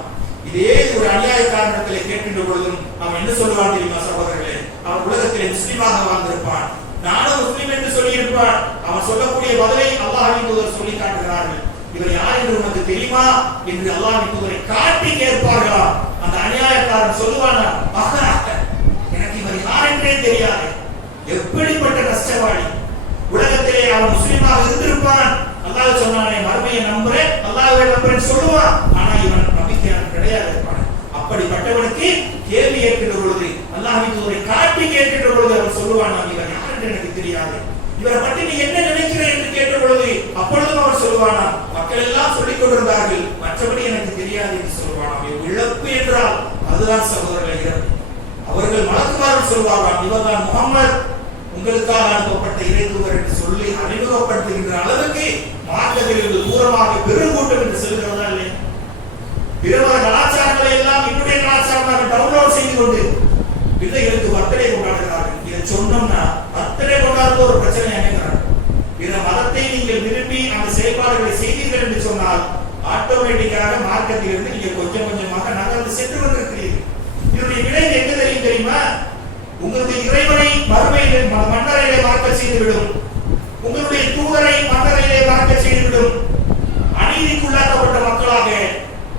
இதே ஒரு அநியாயக்காரனிடத்திலே கேட்கின்ற பொழுதும் அவன் என்ன சொல்லுவான் தெரியுமா சகோதரர்களே? அவன் உலகத்திலே முஸ்லிமாக வாழ்ந்திருப்பான், நானும் முஸ்லிம் என்று சொல்லியிருப்பான். அவன் சொல்லக்கூடிய பதிலை அல்லாஹ்வின் தூதர் சொல்லி காட்டுகிறார்கள். இவர் யார் என்று உனக்கு தெரியுமா என்று அல்லாஹ்வின் தூதரை காட்டி கேட்பார்களா? அந்த அநியாயக்காரன் சொல்லுவானா, எனக்கு இவர் யார் என்றே தெரியாது. எப்படிப்பட்ட கஷ்டவாளி! உலகத்திலே அவன் முஸ்லிமாக இருந்திருப்பான். அல்லாஹ் சொன்னானே மறுமையை நம்புறேன், அல்லாஹ்வை நம்புறேன் சொல்லுவான். ஆனா இவன் நம்பிக்கையாளன் கிடையாது இருப்பான். அப்படிப்பட்டவனுக்கு கேள்வி கேட்கின்ற பொழுது அல்லாஹ்வின் தூதரை காட்டி கேட்கின்ற பொழுது அவன் சொல்லுவான், இவர் யார் என்று எனக்கு தெரியாது. இவரை பற்றி நீ என்ன நினைக்கிறேன் என்று கேட்ட பொழுது அப்பொழுதும் அவர் சொல்லுவானா, மக்கள் எல்லாம் சொல்லிக் கொண்டிருந்தார்கள், மற்றபடி எனக்கு தெரியாது என்று சொல்லுவானாம். இழப்பு என்றால் அதுதான் சகோதரர்கள் இறப்பு. அவர்கள் மலக்குமார்கள் சொல்வார்கள், இவர்தான் முகம்மது, உங்களுக்காக அனுப்பப்பட்ட இறை தூதர் என்று சொல்லி அறிமுகப்படுத்துகின்ற அளவுக்கு மார்க்கத்தில் தூரமாக பெருங்கூட்டம் என்று சொல்கிறதா இல்லையா? பிறவர கலாச்சாரங்களை எல்லாம் என்னுடைய கலாச்சாரமாக டவுன்லோட் செய்து கொண்டு பிள்ளைகளுக்கு பர்த்டே கொண்டாடுகிறார்கள். இதை சொன்னோம்னா பர்த்டே கொண்டாடுறது ஒரு பிரச்சனை அமைக்கிறார். பிற மதத்தை நீங்கள் விரும்பி அந்த செயல்பாடுகளை செய்தீர்கள் என்று சொன்னால் ஆட்டோமேட்டிக்காக மார்க்கத்திலிருந்து நீங்க கொஞ்சம் கொஞ்சமாக நகர்ந்து சென்று கொண்டிருக்கிறீர்கள். இதனுடைய விளைவு என்ன தெரியுமா? உங்களுடைய இறைவனை மறுமையிலே மன்னரையிலே மறக்க செய்துவிடும், உங்களுடைய தூதரை மன்னரையிலே மறக்க செய்துவிடும். அநீதிக்குள்ளாக்கப்பட்ட மக்களாக,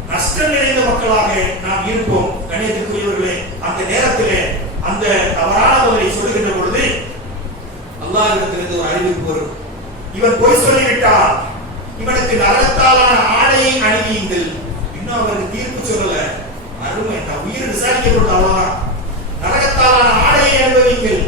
நஷ்டம் நிறைந்த மக்களாக நாம் இருப்போம். கண்ணியத்துக்குரியவர்களே, அந்த நேரத்திலே அந்த தவறான பதிலை சொல்லுகின்ற பொழுது அல்லாஹ்விடத்திலிருந்து ஒரு அறிவிப்பு வரும். இவன் பொய் சொல்லிவிட்டால் இவனுக்கு நரகத்தாலான ஆடையை அணிவியுங்கள். இன்னும் அவருக்கு தீர்ப்பு சொல்லல, அருமை உயிர் விசாரிக்கப்பட்ட அவ்வளவுதான். நரகத்தாலான ஆடையை அனுபவிங்கள்,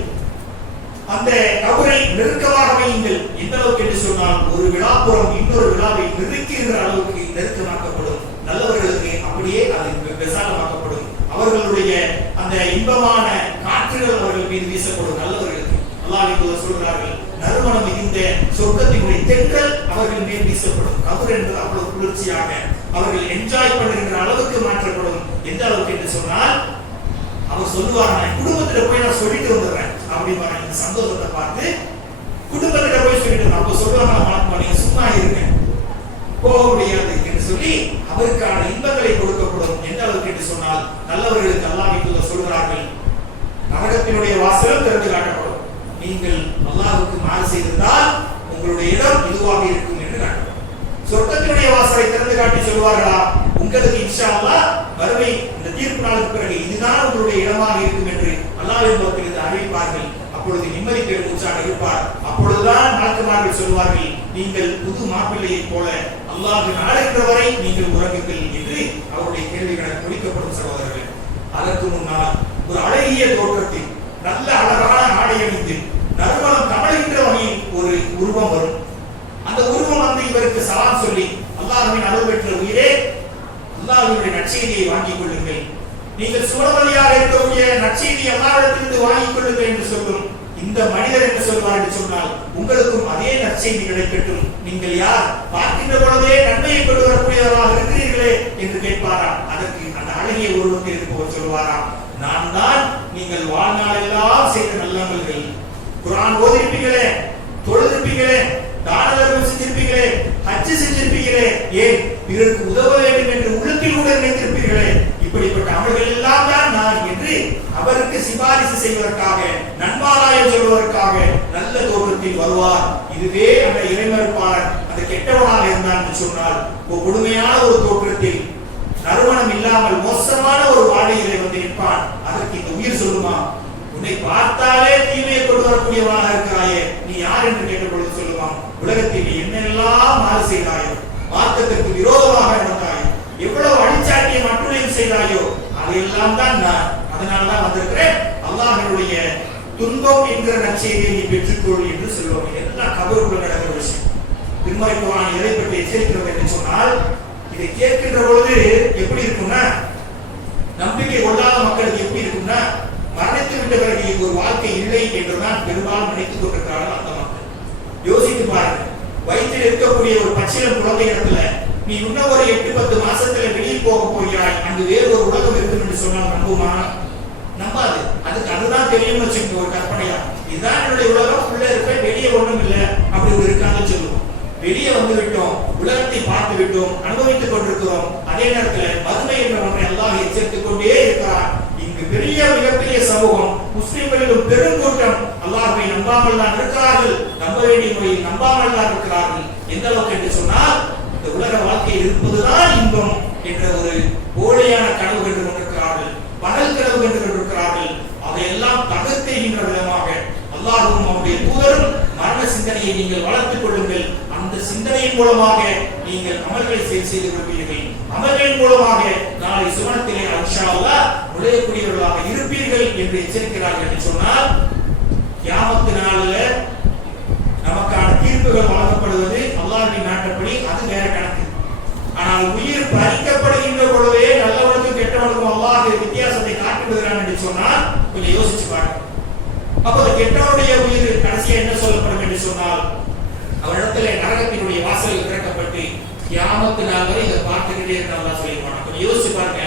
அந்த கபரை நெருக்கமாக வையுங்கள். எந்த அளவுக்கு என்று சொன்னால் ஒரு விழாப்புறம் இன்னொரு விழாவை நெருக்குகின்ற அளவுக்கு நெருக்கமாக்கப்படும். நல்லவர்களுக்கு அப்படியே அது விசாலமாக்கப்படும். அவர்களுடைய அந்த இன்பமான காற்றுகள் அவர்கள் மீது வீசப்படும். நல்லவர்களுக்கு அல்லாஹ்வின் தூதர் சொல்கிறார்கள், நறுமணம் மிகுந்த சொர்க்கத்தினுடைய தென்றல் அவர்கள் மேல் வீசப்படும். கபர் என்பது அவ்வளவு குளிர்ச்சியாக அவர்கள் என்ஜாய் பண்ணுகின்ற அளவுக்கு மாற்றப்படும். எந்த அளவுக்கு என்று சொன்னால் அவர் சொல்லுவார், நான் குடும்பத்துல போய் நான் சொல்லிட்டு வந்துடுறேன் அப்படிங்கிற இந்த சந்தோஷத்தை பார்த்து குடும்பத்தில போய் சொல்லிட்டு அப்ப சொல்லுவாங்க, நீங்க சும்மா இருங்க, போக முடியாது என்று சொல்லி அவருக்கான இன்பங்களை கொடுக்கப்படும். எந்த அளவுக்கு என்று சொன்னால் நல்லவர்களுக்கு அல்லாஹ்வின் தூதர் சொல்கிறார்கள், நரகத்தினுடைய வாசலும் திறந்து காட்டப்படும். நீங்கள் அல்லாஹ்வுக்கு மாறு செய்திருந்தால் உங்களுடைய இடம் இதுவாக இருக்கும் என்று காட்டப்படும். சொர்க்கத்தினுடைய வாசலை திறந்து காட்டி சொல்வார்களா, உங்களுக்கு இன்ஷா அல்லாஹ் வறுமை இந்த தீர்ப்பு நாளுக்கு பிறகு இதுதான் உங்களுடைய இடமாக இருக்கும் என்று அல்லாஹ்வின் புறத்திலிருந்து அறிவிப்பார்கள். அப்பொழுது நிம்மதி பெருமூச்சாக இருப்பார். அப்பொழுதுதான் நாட்டுமார்கள் சொல்வார்கள், நீங்கள் புது மாப்பிள்ளையை போல அல்லாஹ் நாடுகின்ற வரை நீங்கள் உறங்குங்கள் என்று அவருடைய கேள்விகளை முடிக்கப்படும். சகோதரர்கள், அதற்கு முன்னால் ஒரு அழகிய தோற்றத்தில் நல்ல அழகான ஆடை அணிந்து நறுமணம் கமழ்கின்ற வகையில் ஒரு உருவம் வரும். அந்த உருவம் வந்து இவருக்கு சலாம் சொல்லி, அல்லாஹ்வின் அருள் பெற்ற உயிரே, அல்லாஹ்வுடைய நற்செய்தியை வாங்கிக் கொள்ளுங்கள், நீங்கள் சுவனவழியாக இருக்கக்கூடிய நற்செய்தியை அல்லாஹ்விடத்திலிருந்து வாங்கிக் கொள்ளுங்கள் என்று சொல்லும். இந்த மனிதர் என்ன சொல்வார் என்று சொன்னால், உங்களுக்கும் அதே நற்செய்தி கிடைக்கட்டும், நீங்கள் யார், பார்க்கின்ற பொழுதே நன்மையை கொண்டு வரக்கூடியவராக இருக்கிறீர்களே என்று கேட்பாராம். அதற்கு அந்த அழகிய உருவத்தில் இருப்பவர் சொல்வாராம், நான் தான் நீங்கள் வாழ்நாளெல்லாம் செய்த நல்லமல்கள், குர்ஆன் ஓதிருப்பீங்களே, தொழுதிருப்பீங்களே, தான தர்மம் செஞ்சிருப்பீங்களே, ஹஜ் செஞ்சிருப்பீங்களே, ஏன் பிறருக்கு உதவ வேண்டும் என்று உள்ளத்தில் கூட நினைத்திருப்பீர்களே, இப்படிப்பட்ட அமல்கள் எல்லாம் தான் நான் என்று அவருக்கு சிபாரிசு செய்வதற்காக, நன்மாராயம் சொல்வதற்காக நல்ல தோற்றத்தில் வருவார். இதுவே அந்த இறைமறுப்பாளர் அந்த கெட்டவனாக இருந்தான் என்று சொன்னால், கொடுமையான ஒரு தோற்றத்தில் நறுமணம் இல்லாமல் மோசமான ஒரு வாழையிலே வந்து நிற்பான். அதற்கு இந்த உயிர் சொல்லுமா, உன்னை பார்த்தாலே தீமையை கொண்டு வரக்கூடியவனாக இருக்கிறாயே, நீ யார் என்று கேட்ட பொழுது சொல்லுவான், உலகத்தில் நீ என்னெல்லாம் மாறு செய்தாயோ, மார்க்கத்திற்கு விரோதமாக நடந்தாயோ, எவ்வளவு அடிச்சாட்டிய மட்டும் செய்தாயோ, அதையெல்லாம் தான் நான், அதனால தான் வந்திருக்கிறேன், அல்லாஹ்வுடைய துன்பம் என்கிற நற்செய்தியை நீ பெற்றுக்கொள் என்று சொல்லுவாங்க. எல்லாம் கபருக்குள்ள நடக்கிற விஷயம். திருமறை குர்ஆன் எதை பற்றி எச்சரிக்கிறது என்று சொன்னால், இதை கேட்கின்ற பொழுது எப்படி இருக்கும்னா, நம்பிக்கை கொள்ளாத மக்களுக்கு எப்படி இருக்கும்னா, மரணித்து விட்ட பிறகு ஒரு வாழ்க்கை இல்லை என்றுதான் பெரும்பாலும் நினைத்துக் கொண்டிருக்கிறார்கள் அந்த மக்கள். யோசித்து பாருங்க, வயிற்றில் இருக்கக்கூடிய ஒரு பச்சிளம் குழந்தை இடத்துல நீ இன்னும் ஒரு 8-10 மாசத்துல வெளியில் போக போகிறாய், அங்கு வேறு ஒரு உலகம் இருக்கும் என்று சொன்னால் நம்புமா? நம்பாது. அதுதான் தெரியும்னு வச்சுக்கோங்க, ஒரு கற்பனையா. இதுதான் என்னுடைய உலகம், உள்ள இருப்பேன், வெளியே ஒண்ணும் இல்லை அப்படி ஒரு இருக்கான்னு சொல்லுவோம். வெளியே வந்து விட்டோம், உலகத்தை பார்த்து விட்டோம், அனுபவித்துக் கொண்டிருக்கிறோம். அதே நேரத்தில் மறுமை என்ற ஒன்றை அல்லாஹ் எச்சரித்துக் கொண்டே இருக்கிறார். இங்கு பெரிய மிகப்பெரிய சமூகம், முஸ்லிம்களிலும் பெருங்கூட்டம் அல்லாஹ்வை நம்பாமல் தான் இருக்கிறார்கள், நம்ப வேண்டிய முறையில் நம்பாமல் தான் இருக்கிறார்கள். எந்த அளவுக்கு என்று சொன்னால், இந்த உலக வாழ்க்கையில் இருப்பதுதான் இன்பம் என்ற ஒரு போலியான கனவு கண்டு கொண்டிருக்கிறார்கள், பகல் கனவு கண்டு கொண்டிருக்கிறார்கள். அதையெல்லாம் தகர்த்தெறிகின்ற விதமாக அல்லாஹ்வும் அவருடைய தூதரும் மரண சிந்தனையை நீங்கள் வளர்த்துக் கொள்ளுங்கள், அந்த சிந்தனையின் மூலமாக நீங்கள் அமல்களை செய்து கொள்வீர்கள், அமல்களின் மூலமாக நாளை சுவனத்திலே இன்ஷா அல்லாஹ் நுழையக்கூடியவர்களாக இருப்பீர்கள் என்று எச்சரிக்கிறார்கள். என்று சொன்னால், கியாமத் நாளில் நமக்கான தீர்ப்புகள் வழங்கப்படுவது அல்லாஹ்வின் நாட்டப்படி, அது வேற கணக்கு. ஆனால் உயிர் பறிக்கப்படுகின்ற பொழுதே நல்லவனுக்கும் கெட்டவனுக்கும் அல்லாஹ் வித்தியாசத்தை காட்டுகிறான் என்று சொன்னால் கொஞ்சம் யோசிச்சு பாருங்க. அப்போ கெட்டவனுடைய உயிர் கடைசியா என்ன சொல்லப்படும் என்று சொன்னால், அவரிடத்துல நரகத்தினுடைய வாசல்கள் திறக்கப்பட்டு கியாமத் நாள் வரை இதை பார்த்துக்கிட்டே இருக்கலாம் சொல்லிடுவாங்க. கொஞ்சம் யோசிச்சு பாருங்க,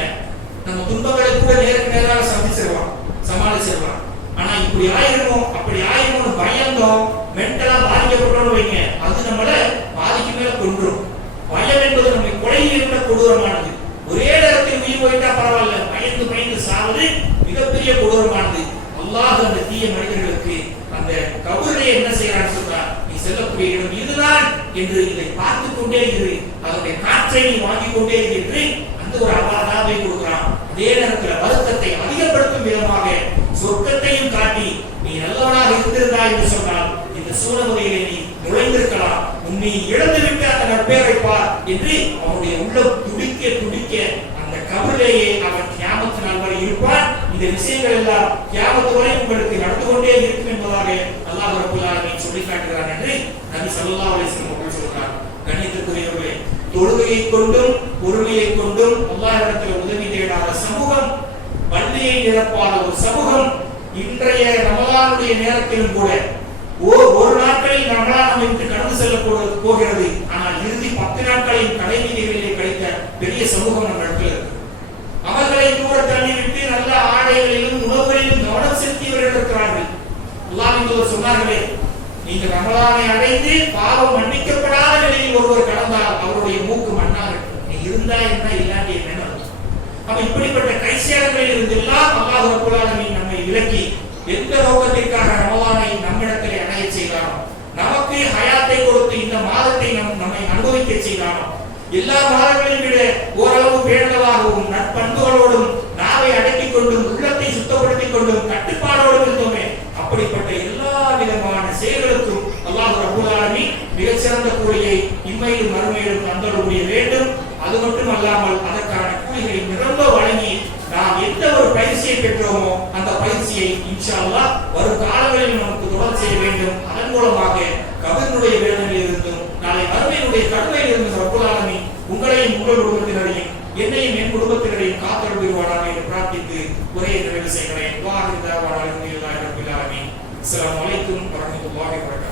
நம்ம துன்பங்களை கூட நேருக்கு நேராக சந்திச்சிருவான், சமாளிச்சிருவான். ஆனா இப்படி ஆயிருமோ அப்படி ஆயிருமோன்னு பயந்தோம், மென்டலா பாதிக்கப்பட்டோம்னு வைங்க, அது நம்மள பாதிக்கு மேல கொன்றும். பயம் என்பது நம்மை கொலையை விட கொடூரமானது. ஒரே நேரத்தில் உயிர் போயிட்டா பரவாயில்ல, பயந்து பயந்து சாவது மிகப்பெரிய கொடூரமானது. அல்லாஹ் அந்த தீய மனிதர்களுக்கு அந்த கபூரை என்ன செய்யறான்னு சொல்றார், நீ செல்லக்கூடிய இடம் இதுதான் என்று இதை பார்த்து கொண்டே இரு, அதனுடைய காற்றை நீ வாங்கிக் கொண்டே என்று அந்த ஒரு அவாதாவை கொடுக்கிறான். அதே நேரத்தில் வருத்தத்தை அதிகப்படுத்தும் விதமாக சொர்க்கத்தையும் காட்டி, நீ நல்லவனாக இருந்திருந்தாய் என்று சொன்னால் இந்த சூழமுறையிலே நீ நுழைந்திருக்கலாம், உன்னை இழந்துவிட்டு அந்த நற்பெயரை பார் என்று அவனுடைய உள்ளம் துடிக்க துடிக்க அந்த கபரிலேயே அவன் கியாமத் நாள் வரை இருப்பான். இந்த விஷயங்கள் எல்லாம் கியாமத் வரை உங்களுக்கு நடந்து கொண்டே இருக்கும் என்பதாக அல்லாஹ் ரப்பல் ஆலமீன் சொல்லி காட்டுகிறார் என்று நபி ஸல்லல்லாஹு அலைஹி வஸல்லம் அவர்கள் சொல்கிறார். கண்ணியத்திற்குரியவர்களே, தொழுகையை கொண்டும் பொறுமையை கொண்டும் அல்லாஹ்விடத்தில் உதவி தேடாத சமூகம், பள்ளியை நிரப்பாத ஒரு சமூகம் இன்றைய ரமலானுடைய நேரத்திலும் கூட ஒரு நாட்களில் ரமலான் என்று கடந்து செல்ல போகிறது. ஆனால் இறுதி 10 நாட்களின் கடை வீதிகளிலே கழித்த பெரிய சமூகம் நம்ம இடத்துல இருக்கு. அவர்களை கூட தள்ளிவிட்டு நல்ல ஆடைகளிலும் உணவுகளிலும் கவனம் செலுத்தியவர்கள் இருக்கிறார்கள். அல்லாஹ் சொன்னார்களே, நீங்கள் ரமலானை அடைந்து பாவம் மன்னிக்கப்படாத நிலையில் ஒருவர் கடந்தால் அவருடைய மூக்கு மண்ணாக இருக்கும். நீ இருந்தா என்ன இல்லாட்டி என்ன. அப்ப இப்படிப்பட்ட கைசேரங்களில் இருந்தெல்லாம் அல்லாஹ் ரப்பல் ஆலமீன் நம்மை விலக்கி எந்த நோக்கத்திற்காக ரமலானை நம்மிடத்திலே அடைய செய்தானோ, நமக்கு ஹயாத்தை கொடுத்து இந்த மாதத்தை நம்மை அனுபவிக்க செய்தானோ, எல்லா மாதங்களையும் விட ஓரளவு பேணுதலாகவும் நற்பண்புகளோடும் நாவை அடக்கிக் கொண்டும் உள்ளத்தை சுத்தப்படுத்திக் கொண்டும் கட்டுப்பாடோடும் இருந்தோமே, அப்படிப்பட்ட எல்லா விதமான செயல்களுக்கும் அல்லாஹ் ரப்பல் ஆலமீன் மிகச்சிறந்த கூலியை இம்மையிலும் மறுமையிலும் தந்தருடைய வேண்டும். அது மட்டும் அல்லாமல் அதற்கான கூலிகளை நிரம்ப வழங்கி நாம் எந்த ஒரு பயிற்சியை பெற்றோமோ அந்த பயிற்சியை இன்ஷா அல்லாஹ் வரும் காலங்களில் நமக்கு தொடர் செய்ய வேண்டும். அதன் மூலமாக கபரினுடைய வேதனையில் இருந்தும் நாளை மறுமையினுடைய கடுமையில் இருந்தும் ரப்பல் ஆலமீன் உங்களையும் உங்கள் குடும்பத்தினரையும் என்னையும் என் குடும்பத்தினரையும் காத்தருள்வானாக என்று பிரார்த்தித்து உரையை நிறைவு செய்கிறேன். அஸ்ஸலாமு அலைக்கும் வரஹ்மத்துல்லாஹி வபரகாத்துஹு.